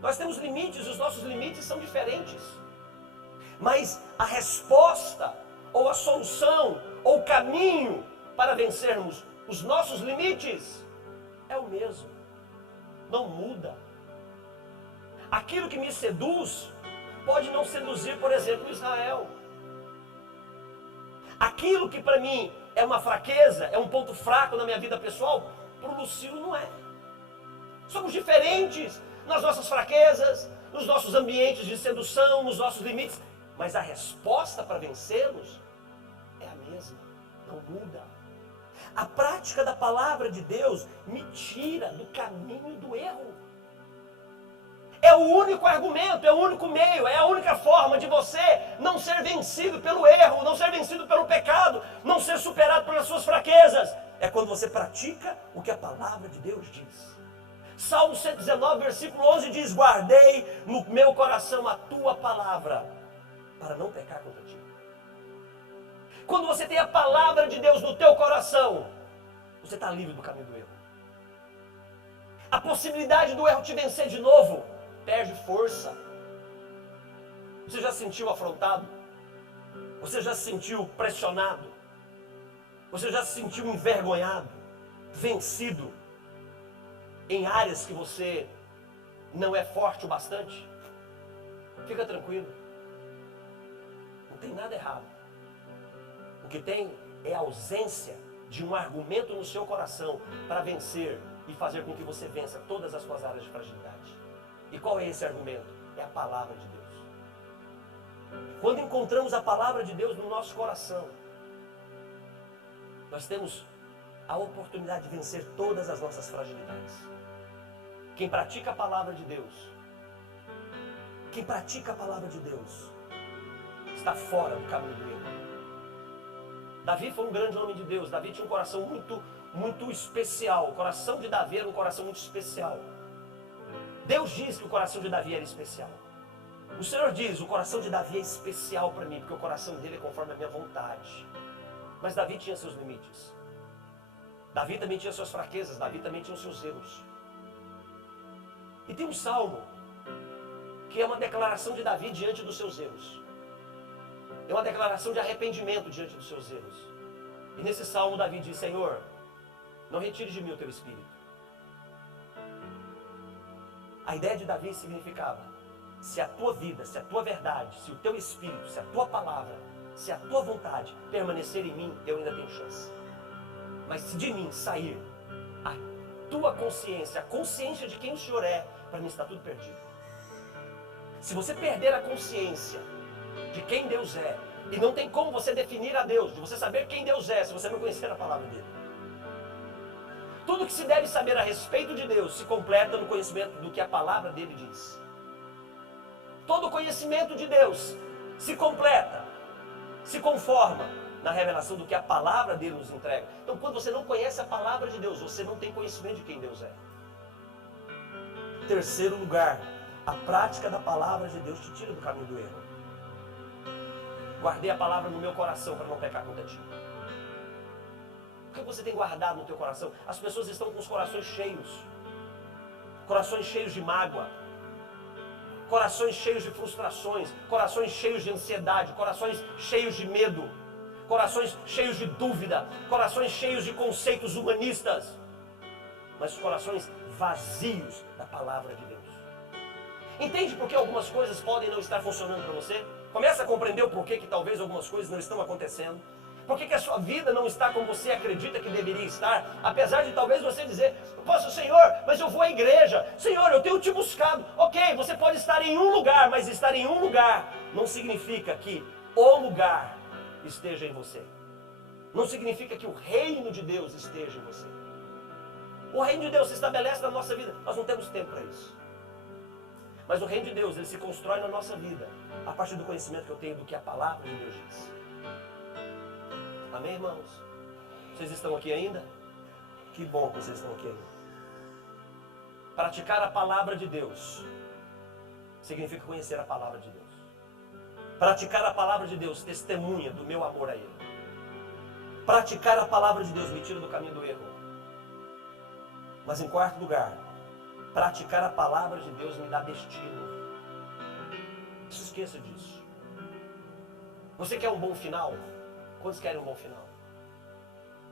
Nós temos limites, os nossos limites são diferentes. Mas a resposta, ou a solução, ou o caminho para vencermos os nossos limites é o mesmo. Não muda. Aquilo que me seduz pode não seduzir, por exemplo, Israel. Aquilo que para mim é uma fraqueza, é um ponto fraco na minha vida pessoal, para o Lucilo não é. Somos diferentes nas nossas fraquezas, nos nossos ambientes de sedução, nos nossos limites. Mas a resposta para vencê-los é a mesma, não muda. A prática da palavra de Deus me tira do caminho do erro. É o único argumento, é o único meio, é a única forma de você não ser vencido pelo erro, não ser vencido pelo pecado, não ser superado pelas suas fraquezas. É quando você pratica o que a palavra de Deus diz. Salmo 119, versículo 11 diz: guardei no meu coração a tua palavra, para não pecar contra ti. Quando você tem a palavra de Deus no teu coração, você está livre do caminho do erro. A possibilidade do erro te vencer de novo perde força. Você já se sentiu afrontado? Você já se sentiu pressionado? Você já se sentiu envergonhado, vencido em áreas que você não é forte o bastante? Fica tranquilo. Não tem nada errado. O que tem é a ausência de um argumento no seu coração para vencer e fazer com que você vença todas as suas áreas de fragilidade. E qual é esse argumento? É a palavra de Deus. Quando encontramos a palavra de Deus no nosso coração, nós temos a oportunidade de vencer todas as nossas fragilidades. Quem pratica a palavra de Deus, quem pratica a palavra de Deus, está fora do caminho do erro. Davi foi um grande homem de Deus. Davi tinha um coração muito especial. O coração de Davi era um coração muito especial. Deus diz que o coração de Davi era especial. O Senhor diz: o coração de Davi é especial para mim, porque o coração dele é conforme a minha vontade. Mas Davi tinha seus limites. Davi também tinha suas fraquezas. Davi também tinha os seus erros. E tem um salmo que é uma declaração de Davi diante dos seus erros. É uma declaração de arrependimento diante dos seus erros. E nesse salmo Davi diz: Senhor, não retire de mim o teu espírito. A ideia de Davi significava: se a tua vida, se a tua verdade, se o teu espírito, se a tua palavra, se a tua vontade permanecer em mim, eu ainda tenho chance. Mas se de mim sair a tua consciência, a consciência de quem o Senhor é, para mim está tudo perdido. Se você perder a consciência de quem Deus é, e não tem como você definir a Deus, de você saber quem Deus é, se você não conhecer a palavra dele. Tudo que se deve saber a respeito de Deus se completa no conhecimento do que a palavra dele diz. Todo conhecimento de Deus se completa, se conforma na revelação do que a palavra dele nos entrega. Então, quando você não conhece a palavra de Deus, você não tem conhecimento de quem Deus é. Terceiro lugar, a prática da palavra de Deus te tira do caminho do erro. Guardei a palavra no meu coração para não pecar contra ti. O que você tem guardado no teu coração? As pessoas estão com os corações cheios de mágoa, corações cheios de frustrações, corações cheios de ansiedade, corações cheios de medo, corações cheios de dúvida, corações cheios de conceitos humanistas, mas corações vazios da palavra de Deus. Entende por que algumas coisas podem não estar funcionando para você? Começa a compreender o porquê que talvez algumas coisas não estão acontecendo. Por que a sua vida não está como você acredita que deveria estar? Apesar de talvez você dizer, poxa, Senhor, mas eu vou à igreja. Senhor, eu tenho te buscado. Ok, você pode estar em um lugar, mas estar em um lugar não significa que o lugar esteja em você. Não significa que o reino de Deus esteja em você. O reino de Deus se estabelece na nossa vida. Nós não temos tempo para isso. Mas o reino de Deus, ele se constrói na nossa vida a partir do conhecimento que eu tenho do que a palavra de Deus diz. Amém, irmãos? Vocês estão aqui ainda? Que bom que vocês estão aqui ainda. Praticar a palavra de Deus significa conhecer a palavra de Deus. Praticar a palavra de Deus testemunha do meu amor a Ele. Praticar a palavra de Deus me tira do caminho do erro. Mas em quarto lugar, praticar a palavra de Deus me dá destino. Não se esqueça disso. Você quer um bom final? Quantos querem um bom final?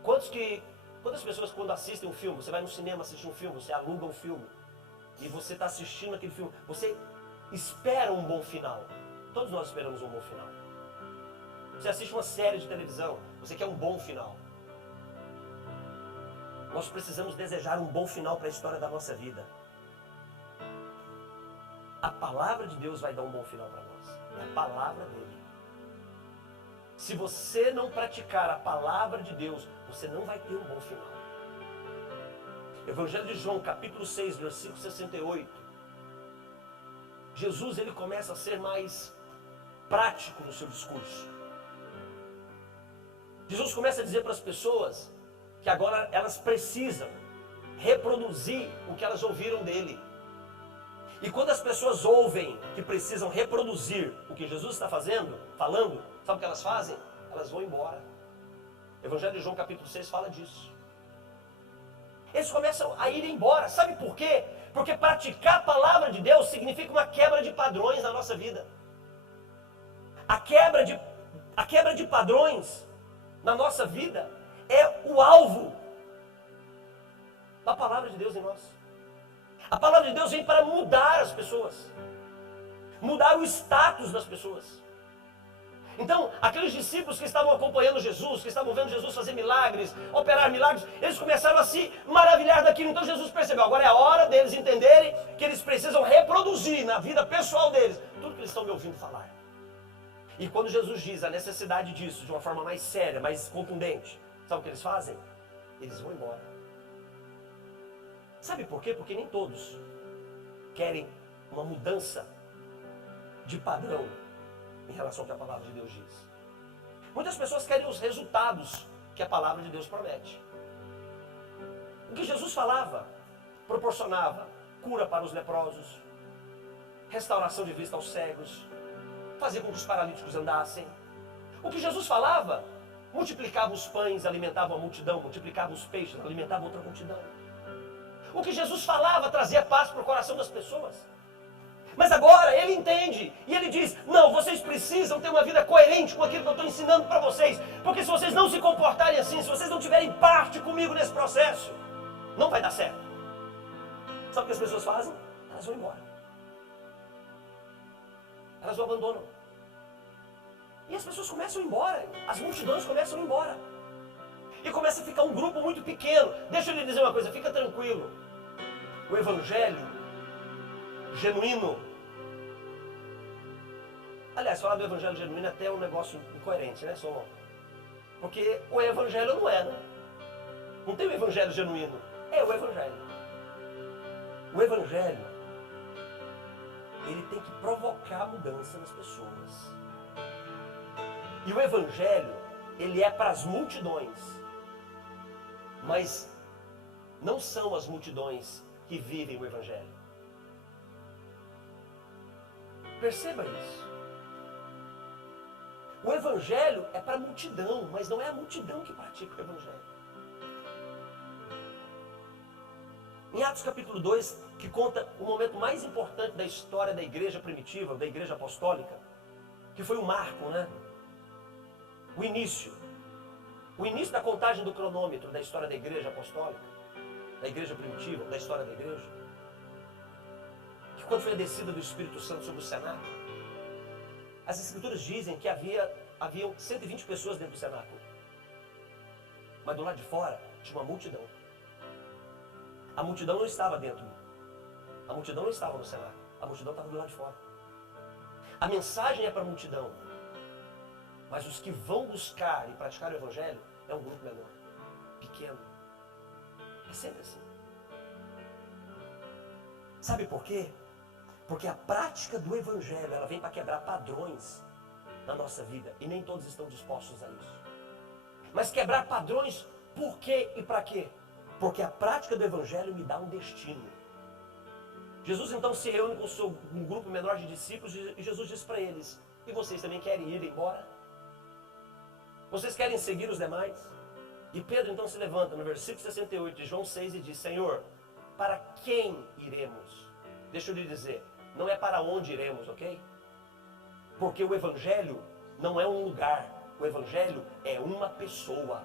Quantas pessoas quando assistem um filme, você vai no cinema assistir um filme, você aluga um filme, e você está assistindo aquele filme, você espera um bom final. Todos nós esperamos um bom final. Você assiste uma série de televisão, você quer um bom final. Nós precisamos desejar um bom final para a história da nossa vida. A palavra de Deus vai dar um bom final para nós. É a palavra dele. Se você não praticar a palavra de Deus, você não vai ter um bom final. Evangelho de João, capítulo 6, versículo 68. Jesus, ele começa a ser mais prático no seu discurso. Jesus começa a dizer para as pessoas que agora elas precisam reproduzir o que elas ouviram dele. E quando as pessoas ouvem que precisam reproduzir o que Jesus está falando, sabe o que elas fazem? Elas vão embora. Evangelho de João capítulo 6 fala disso. Eles começam a ir embora. Sabe por quê? Porque praticar a palavra de Deus significa uma quebra de padrões na nossa vida. A quebra de padrões na nossa vida é o alvo da palavra de Deus em nós. A palavra de Deus vem para mudar as pessoas, mudar o status das pessoas. Então, aqueles discípulos que estavam acompanhando Jesus, que estavam vendo Jesus fazer milagres, operar milagres, eles começaram a se maravilhar daquilo. Então Jesus percebeu, agora é a hora deles entenderem que eles precisam reproduzir na vida pessoal deles tudo que eles estão me ouvindo falar. E quando Jesus diz a necessidade disso de uma forma mais séria, mais contundente, sabe o que eles fazem? Eles vão embora. Sabe por quê? Porque nem todos querem uma mudança de padrão em relação ao que a palavra de Deus diz. Muitas pessoas querem os resultados que a palavra de Deus promete. O que Jesus falava, proporcionava cura para os leprosos, restauração de vista aos cegos, fazia com que os paralíticos andassem. O que Jesus falava, multiplicava os pães, alimentava a multidão, multiplicava os peixes, alimentava outra multidão. O que Jesus falava trazia paz para o coração das pessoas. Mas agora ele entende e ele diz, não, vocês precisam ter uma vida coerente com aquilo que eu estou ensinando para vocês. Porque se vocês não se comportarem assim, se vocês não tiverem parte comigo nesse processo, não vai dar certo. Sabe o que as pessoas fazem? Elas vão embora. Elas o abandonam. E as pessoas começam a ir embora, as multidões começam a ir embora. E começa a ficar um grupo muito pequeno. Deixa eu lhe dizer uma coisa, fica tranquilo. O evangelho genuíno. Aliás, falar do evangelho genuíno é até um negócio incoerente, né, Solon? Porque o evangelho não é, né? Não tem o evangelho genuíno. É o evangelho. O evangelho, ele tem que provocar mudança nas pessoas. E o evangelho, ele é para as multidões. Mas não são as multidões que vivem o evangelho. Perceba isso. O evangelho é para a multidão, mas não é a multidão que pratica o evangelho. Em Atos capítulo 2, que conta o momento mais importante da história da igreja primitiva, da igreja apostólica, que foi o marco, né? O início da contagem do cronômetro da história da igreja apostólica, da igreja primitiva, da história da igreja. Que quando foi a descida do Espírito Santo sobre o cenáculo, as escrituras dizem que haviam 120 pessoas dentro do cenáculo. Mas do lado de fora tinha uma multidão. A multidão não estava dentro. A multidão não estava no cenáculo. A multidão estava do lado de fora. A mensagem é para a multidão. Mas os que vão buscar e praticar o evangelho é um grupo menor, pequeno. É sempre assim. Sabe por quê? Porque a prática do evangelho, ela vem para quebrar padrões na nossa vida. E nem todos estão dispostos a isso. Mas quebrar padrões, por quê e para quê? Porque a prática do evangelho me dá um destino. Jesus então se reúne com um grupo menor de discípulos e Jesus diz para eles: e vocês também querem ir embora? Vocês querem seguir os demais? E Pedro então se levanta no versículo 68 de João 6 e diz: Senhor, para quem iremos? Deixa eu lhe dizer, não é para onde iremos, ok? Porque o evangelho não é um lugar, o evangelho é uma pessoa.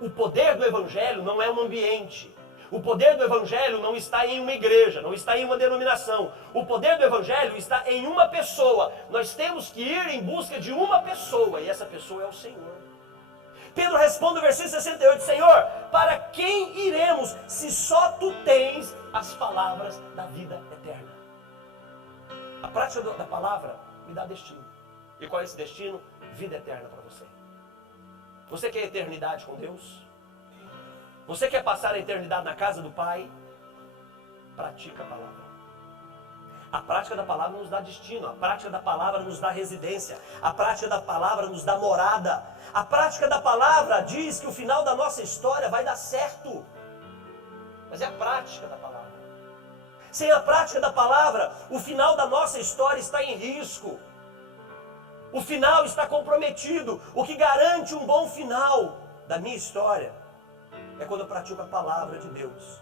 O poder do evangelho não é um ambiente. O poder do evangelho não está em uma igreja, não está em uma denominação. O poder do evangelho está em uma pessoa. Nós temos que ir em busca de uma pessoa, e essa pessoa é o Senhor. Pedro responde no versículo 68, Senhor, para quem iremos, se só Tu tens as palavras da vida eterna? A prática da palavra me dá destino. E qual é esse destino? Vida eterna para você. Você quer eternidade com Deus? Você quer passar a eternidade na casa do Pai? Pratica a palavra. A prática da palavra nos dá destino. A prática da palavra nos dá residência. A prática da palavra nos dá morada. A prática da palavra diz que o final da nossa história vai dar certo. Mas é a prática da palavra. Sem a prática da palavra, o final da nossa história está em risco. O final está comprometido. O que garante um bom final da minha história é quando eu pratico a palavra de Deus.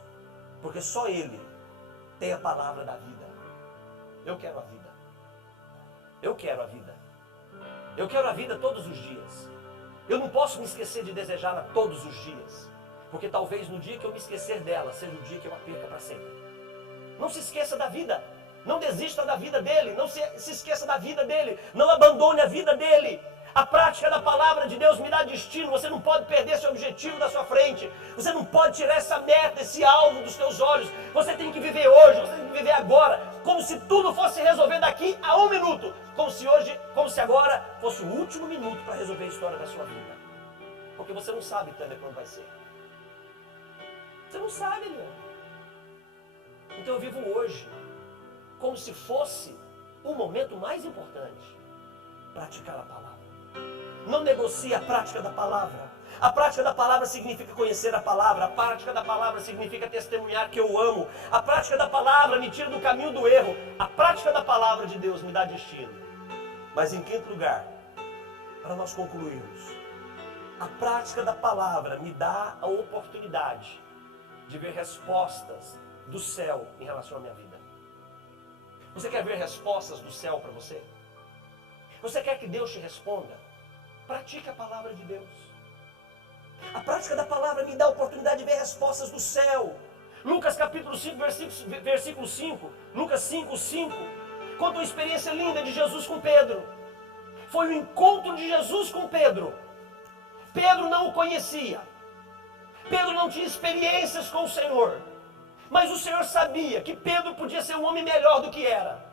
Porque só Ele tem a palavra da vida. Eu quero a vida. Eu quero a vida. Eu quero a vida todos os dias. Eu não posso me esquecer de desejá-la todos os dias. Porque talvez no dia que eu me esquecer dela, seja o dia que eu a perca para sempre. Não se esqueça da vida. Não desista da vida dele. Não se esqueça da vida dele. Não abandone a vida dele. A prática da palavra de Deus me dá destino. Você não pode perder esse objetivo da sua frente. Você não pode tirar essa meta, esse alvo dos teus olhos. Você tem que viver hoje, você tem que viver agora. Como se tudo fosse resolver daqui a 1 minuto. Como se agora fosse o último minuto para resolver a história da sua vida. Porque você não sabe também quando vai ser. Você não sabe, Leandro. Então eu vivo hoje como se fosse o momento mais importante. Praticar a palavra. Não negocie a prática da palavra. A prática da palavra significa conhecer a palavra. A prática da palavra significa testemunhar que eu amo. A prática da palavra me tira do caminho do erro. A prática da palavra de Deus me dá destino. Mas em quinto lugar, para nós concluirmos, a prática da palavra me dá a oportunidade de ver respostas do céu em relação à minha vida. Você quer ver respostas do céu para você? Você quer que Deus te responda? Pratique a palavra de Deus. A prática da palavra me dá a oportunidade de ver respostas do céu. Lucas capítulo 5, versículo 5. Lucas 5, 5. Conta uma experiência linda de Jesus com Pedro. Foi o encontro de Jesus com Pedro. Pedro não o conhecia. Pedro não tinha experiências com o Senhor. Mas o Senhor sabia que Pedro podia ser um homem melhor do que era.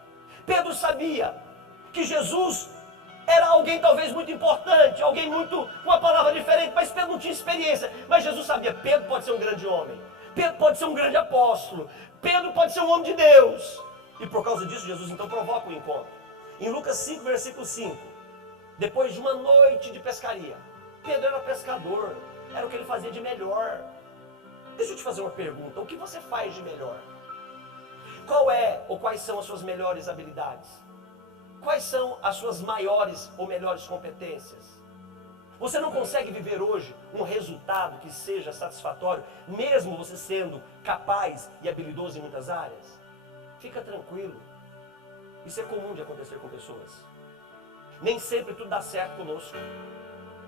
Pedro sabia que Jesus era alguém talvez muito importante, alguém muito, uma palavra diferente, mas Pedro não tinha experiência. Mas Jesus sabia, Pedro pode ser um grande homem, Pedro pode ser um grande apóstolo, Pedro pode ser um homem de Deus. E por causa disso, Jesus então provoca o encontro. Em Lucas 5, versículo 5, depois de uma noite de pescaria, Pedro era pescador, era o que ele fazia de melhor. Deixa eu te fazer uma pergunta, o que você faz de melhor? Qual é ou quais são as suas melhores habilidades? Quais são as suas maiores ou melhores competências? Você não consegue viver hoje um resultado que seja satisfatório, mesmo você sendo capaz e habilidoso em muitas áreas? Fica tranquilo. Isso é comum de acontecer com pessoas. Nem sempre tudo dá certo conosco.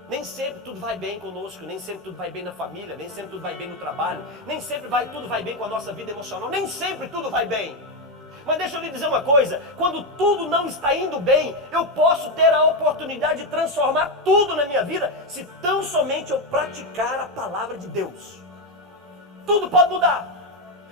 Nem sempre tudo vai bem conosco, nem sempre tudo vai bem na família, nem sempre tudo vai bem no trabalho, nem sempre tudo vai bem com a nossa vida emocional, nem sempre tudo vai bem. Mas deixa eu lhe dizer uma coisa, quando tudo não está indo bem, eu posso ter a oportunidade de transformar tudo na minha vida, se tão somente eu praticar a palavra de Deus. Tudo pode mudar.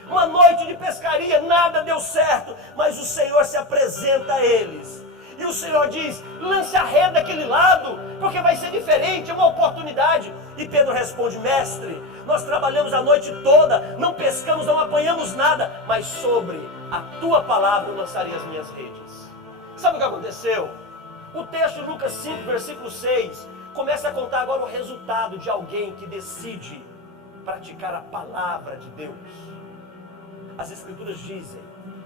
Uma noite de pescaria, nada deu certo, mas o Senhor se apresenta a eles. E o Senhor diz, lance a rede daquele lado, porque vai ser diferente, é uma oportunidade. E Pedro responde, mestre, nós trabalhamos a noite toda, não pescamos, não apanhamos nada, mas sobre a tua palavra eu lançarei as minhas redes. Sabe o que aconteceu? O texto de Lucas 5, versículo 6, começa a contar agora o resultado de alguém que decide praticar a palavra de Deus. As Escrituras dizem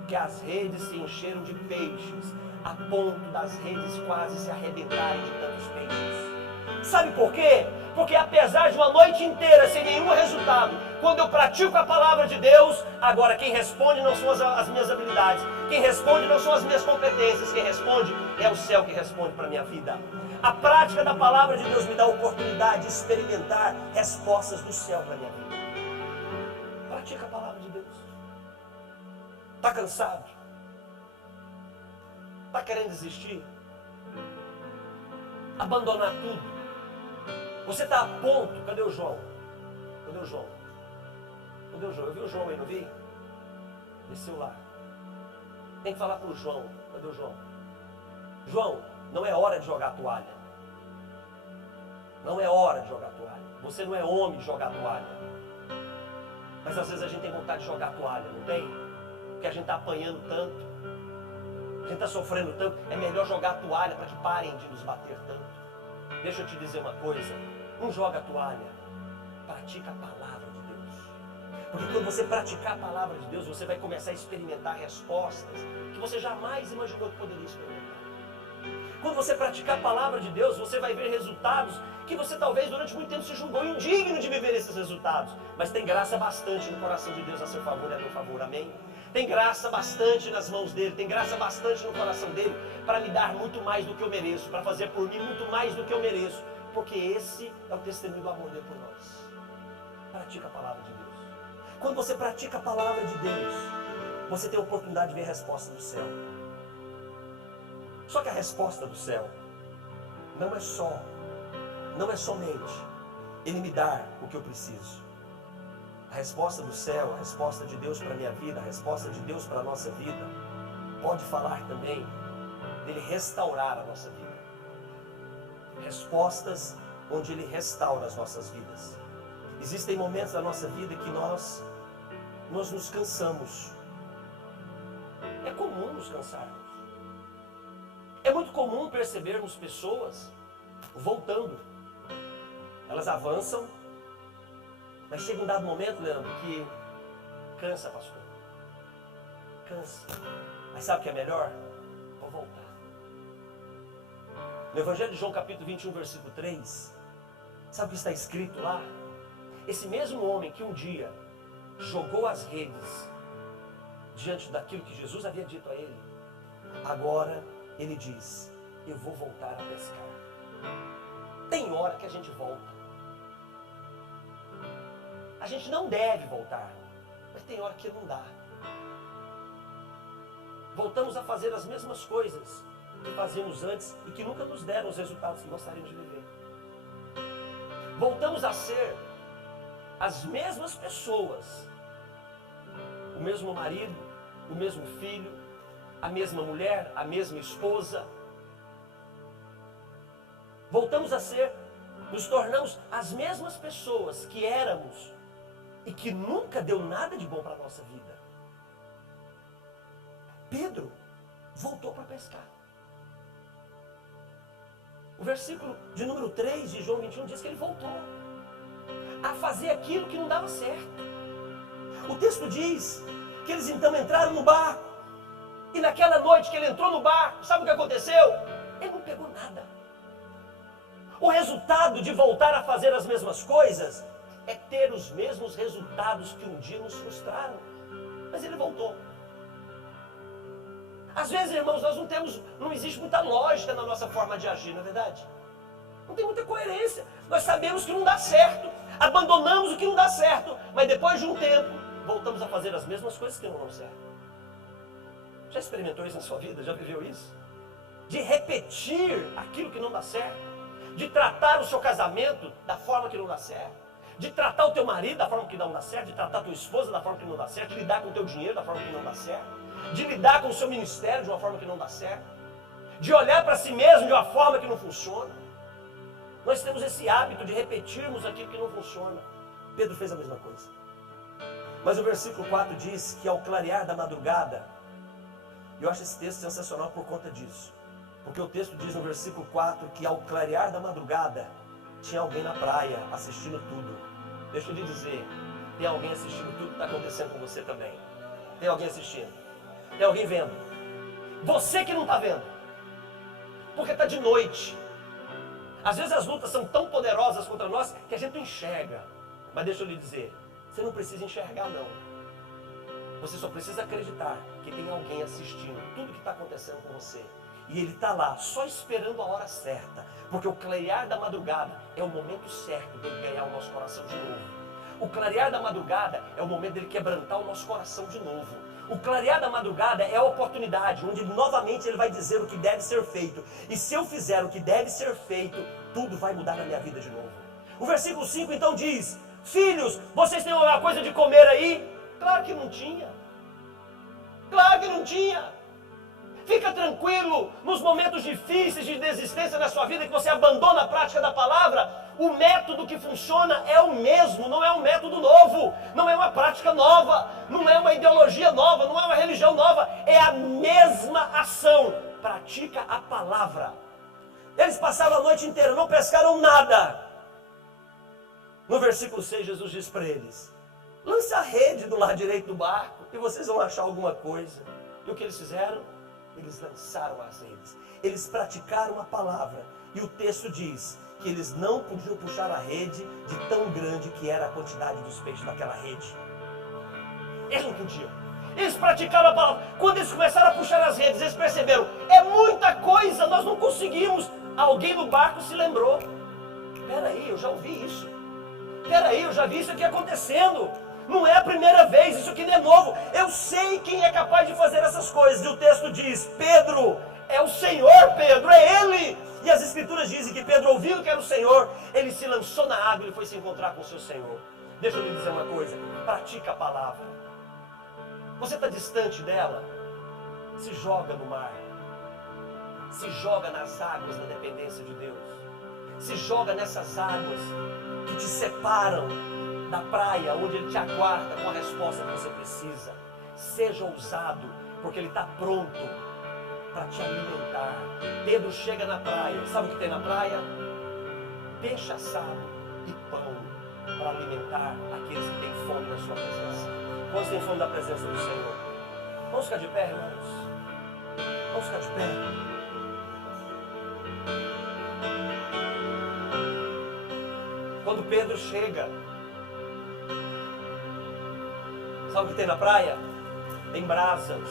que as redes se encheram de peixes, a ponto das redes quase se arrebentarem de tantos peixes. Sabe por quê? Porque apesar de uma noite inteira sem nenhum resultado, quando eu pratico a palavra de Deus, agora quem responde não são as minhas habilidades, quem responde não são as minhas competências, quem responde é o céu que responde para a minha vida. A prática da palavra de Deus me dá a oportunidade de experimentar respostas do céu para a minha vida. Pratica a palavra de Deus. Está cansado? Está querendo desistir? Abandonar tudo? Você está a ponto? Cadê o João? Cadê o João? Cadê o João? Eu vi o João aí, não vi? Desceu lá. Tem que falar para o João. Cadê o João? João, não é hora de jogar a toalha. Não é hora de jogar a toalha. Você não é homem de jogar a toalha. Mas às vezes a gente tem vontade de jogar a toalha, não tem? Porque a gente está apanhando tanto. A gente está sofrendo tanto. É melhor jogar a toalha para que parem de nos bater tanto. Deixa eu te dizer uma coisa. Não joga a toalha. Pratica a palavra de Deus. Porque quando você praticar a palavra de Deus, você vai começar a experimentar respostas que você jamais imaginou que poderia experimentar. Quando você praticar a palavra de Deus, você vai ver resultados que você talvez durante muito tempo se julgou indigno de viver esses resultados. Mas tem graça bastante no coração de Deus a seu favor e a meu favor. Amém? Tem graça bastante nas mãos dele, tem graça bastante no coração dele para me dar muito mais do que eu mereço, para fazer por mim muito mais do que eu mereço, porque esse é o testemunho do amor dele por nós. Pratica a palavra de Deus. Quando você pratica a palavra de Deus, você tem a oportunidade de ver a resposta do céu. Só que a resposta do céu não é somente ele me dar o que eu preciso. A resposta do céu, a resposta de Deus para a minha vida, a resposta de Deus para a nossa vida, pode falar também dele restaurar a nossa vida. Respostas onde ele restaura as nossas vidas. Existem momentos da nossa vida que nós nos cansamos. É comum nos cansarmos. É muito comum percebermos pessoas voltando. Elas avançam, mas chega um dado momento, Leandro, que cansa, pastor. Cansa. Mas sabe o que é melhor? Vou voltar. No Evangelho de João, capítulo 21, versículo 3, sabe o que está escrito lá? Esse mesmo homem que um dia jogou as redes diante daquilo que Jesus havia dito a ele, agora ele diz, eu vou voltar a pescar. Tem hora que a gente volta. A gente não deve voltar, mas tem hora que não dá. Voltamos a fazer as mesmas coisas que fazíamos antes e que nunca nos deram os resultados que gostaríamos de viver. Voltamos a ser as mesmas pessoas, o mesmo marido, o mesmo filho, a mesma mulher, a mesma esposa. Voltamos a ser, nos tornamos as mesmas pessoas que éramos e que nunca deu nada de bom para a nossa vida. Pedro voltou para pescar. O versículo de número 3 de João 21 diz que ele voltou a fazer aquilo que não dava certo. O texto diz que eles então entraram no barco. E naquela noite que ele entrou no barco, sabe o que aconteceu? Ele não pegou nada. O resultado de voltar a fazer as mesmas coisas é ter os mesmos resultados que um dia nos frustraram. Mas ele voltou. Às vezes, irmãos, não existe muita lógica na nossa forma de agir, não é verdade? Não tem muita coerência. Nós sabemos que não dá certo, abandonamos o que não dá certo, mas depois de um tempo, voltamos a fazer as mesmas coisas que não dão certo. Já experimentou isso na sua vida? Já viveu isso? De repetir aquilo que não dá certo, de tratar o seu casamento da forma que não dá certo, de tratar o teu marido da forma que não dá certo, de tratar a tua esposa da forma que não dá certo, de lidar com o teu dinheiro da forma que não dá certo, de lidar com o seu ministério de uma forma que não dá certo, de olhar para si mesmo de uma forma que não funciona. Nós temos esse hábito de repetirmos aquilo que não funciona. Pedro fez a mesma coisa. Mas o versículo 4 diz que ao clarear da madrugada, e eu acho esse texto sensacional por conta disso, porque o texto diz no versículo 4 que ao clarear da madrugada, tinha alguém na praia assistindo tudo. Deixa eu lhe dizer, tem alguém assistindo tudo que está acontecendo com você também. Tem alguém assistindo. Tem alguém vendo. Você que não está vendo. Porque está de noite. Às vezes as lutas são tão poderosas contra nós que a gente não enxerga. Mas deixa eu lhe dizer, você não precisa enxergar não. Você só precisa acreditar que tem alguém assistindo tudo que está acontecendo com você. E ele está lá, só esperando a hora certa. Porque o clarear da madrugada é o momento certo dele ganhar o nosso coração de novo. O clarear da madrugada é o momento dele quebrantar o nosso coração de novo. O clarear da madrugada é a oportunidade onde novamente ele vai dizer o que deve ser feito. E se eu fizer o que deve ser feito, tudo vai mudar na minha vida de novo. O versículo 5 então diz: filhos, vocês têm alguma coisa de comer aí? Claro que não tinha. Claro que não tinha. Fica tranquilo, nos momentos difíceis de desistência na sua vida, que você abandona a prática da palavra, o método que funciona é o mesmo, não é um método novo, não é uma prática nova, não é uma ideologia nova, não é uma religião nova, é a mesma ação. Pratica a palavra. Eles passaram a noite inteira, não pescaram nada. No versículo 6, Jesus diz para eles: lance a rede do lado direito do barco e vocês vão achar alguma coisa. E o que eles fizeram? Eles lançaram as redes, eles praticaram a palavra, e o texto diz que eles não podiam puxar a rede de tão grande que era a quantidade dos peixes daquela rede. Eles não podiam, eles praticaram a palavra. Quando eles começaram a puxar as redes, eles perceberam, é muita coisa, nós não conseguimos. Alguém no barco se lembrou: peraí, eu já ouvi isso, peraí, eu já vi isso aqui acontecendo. Não é a primeira vez, isso aqui não é novo. Eu sei quem é capaz de fazer essas coisas. E o texto diz: Pedro, é o Senhor, Pedro, é Ele. E as escrituras dizem que Pedro, ouvindo que era o Senhor, ele se lançou na água e foi se encontrar com o seu Senhor. Deixa eu lhe dizer uma coisa, pratica a palavra. Você está distante dela? Se joga no mar. Se joga nas águas da dependência de Deus. Se joga nessas águas que te separam da praia, onde Ele te aguarda com a resposta que você precisa. Seja ousado, porque Ele está pronto para te alimentar. Pedro chega na praia, sabe o que tem na praia? Peixe assado e pão para alimentar aqueles que têm fome na sua presença. Quantos têm fome da presença do Senhor? Vamos ficar de pé, irmãos? Vamos ficar de pé? Quando Pedro chega, sabe o que tem na praia? Tem brasas.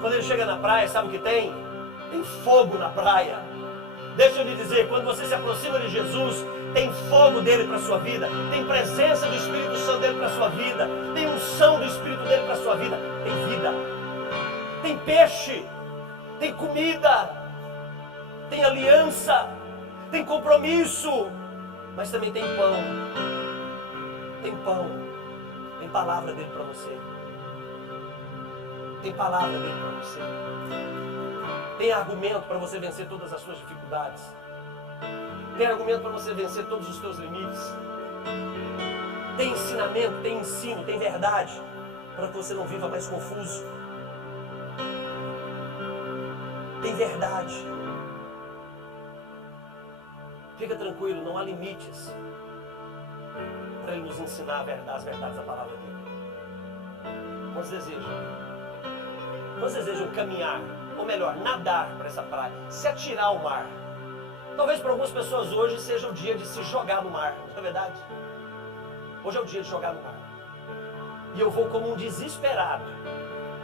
Quando ele chega na praia, sabe o que tem? Tem fogo na praia. Deixa eu lhe dizer, quando você se aproxima de Jesus, tem fogo dele para a sua vida, tem presença do Espírito Santo dele para a sua vida, tem unção do Espírito dele para a sua vida, tem vida, tem peixe, tem comida, tem aliança, tem compromisso, mas também tem pão, tem palavra dele para você, tem palavra dele para você, tem argumento para você vencer todas as suas dificuldades, tem argumento para você vencer todos os seus limites, tem ensinamento, tem ensino, tem verdade, para que você não viva mais confuso, tem verdade. Fica tranquilo, não há limites para Ele nos ensinar as verdades da palavra dele. Quantos desejam caminhar, ou melhor, nadar para essa praia, se atirar ao mar? Talvez para algumas pessoas hoje seja o dia de se jogar no mar, não é verdade? Hoje é o dia de jogar no mar. E eu vou como um desesperado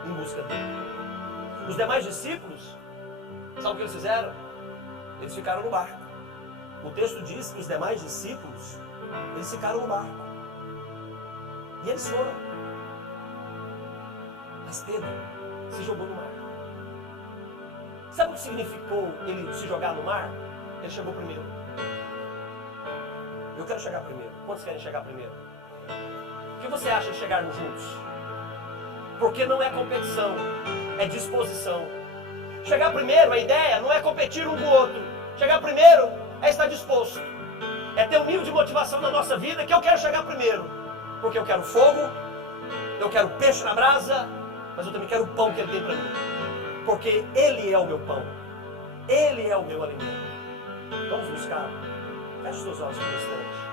em busca dele. Os demais discípulos, sabe o que eles fizeram? Eles ficaram no barco. O texto diz que os demais discípulos, eles ficaram no barco. E eles foram. Mas Pedro se jogou no mar. Sabe o que significou ele se jogar no mar? Ele chegou primeiro. Eu quero chegar primeiro. Quantos querem chegar primeiro? O que você acha de chegarmos juntos? Porque não é competição, é disposição. Chegar primeiro, a ideia não é competir um com o outro. Chegar primeiro é estar disposto. É ter um nível de motivação na nossa vida que eu quero chegar primeiro. Porque eu quero fogo, eu quero peixe na brasa, mas eu também quero o pão que Ele tem para mim. Porque Ele é o meu pão. Ele é o meu alimento. Vamos buscar. Feche os seus olhos por um instante.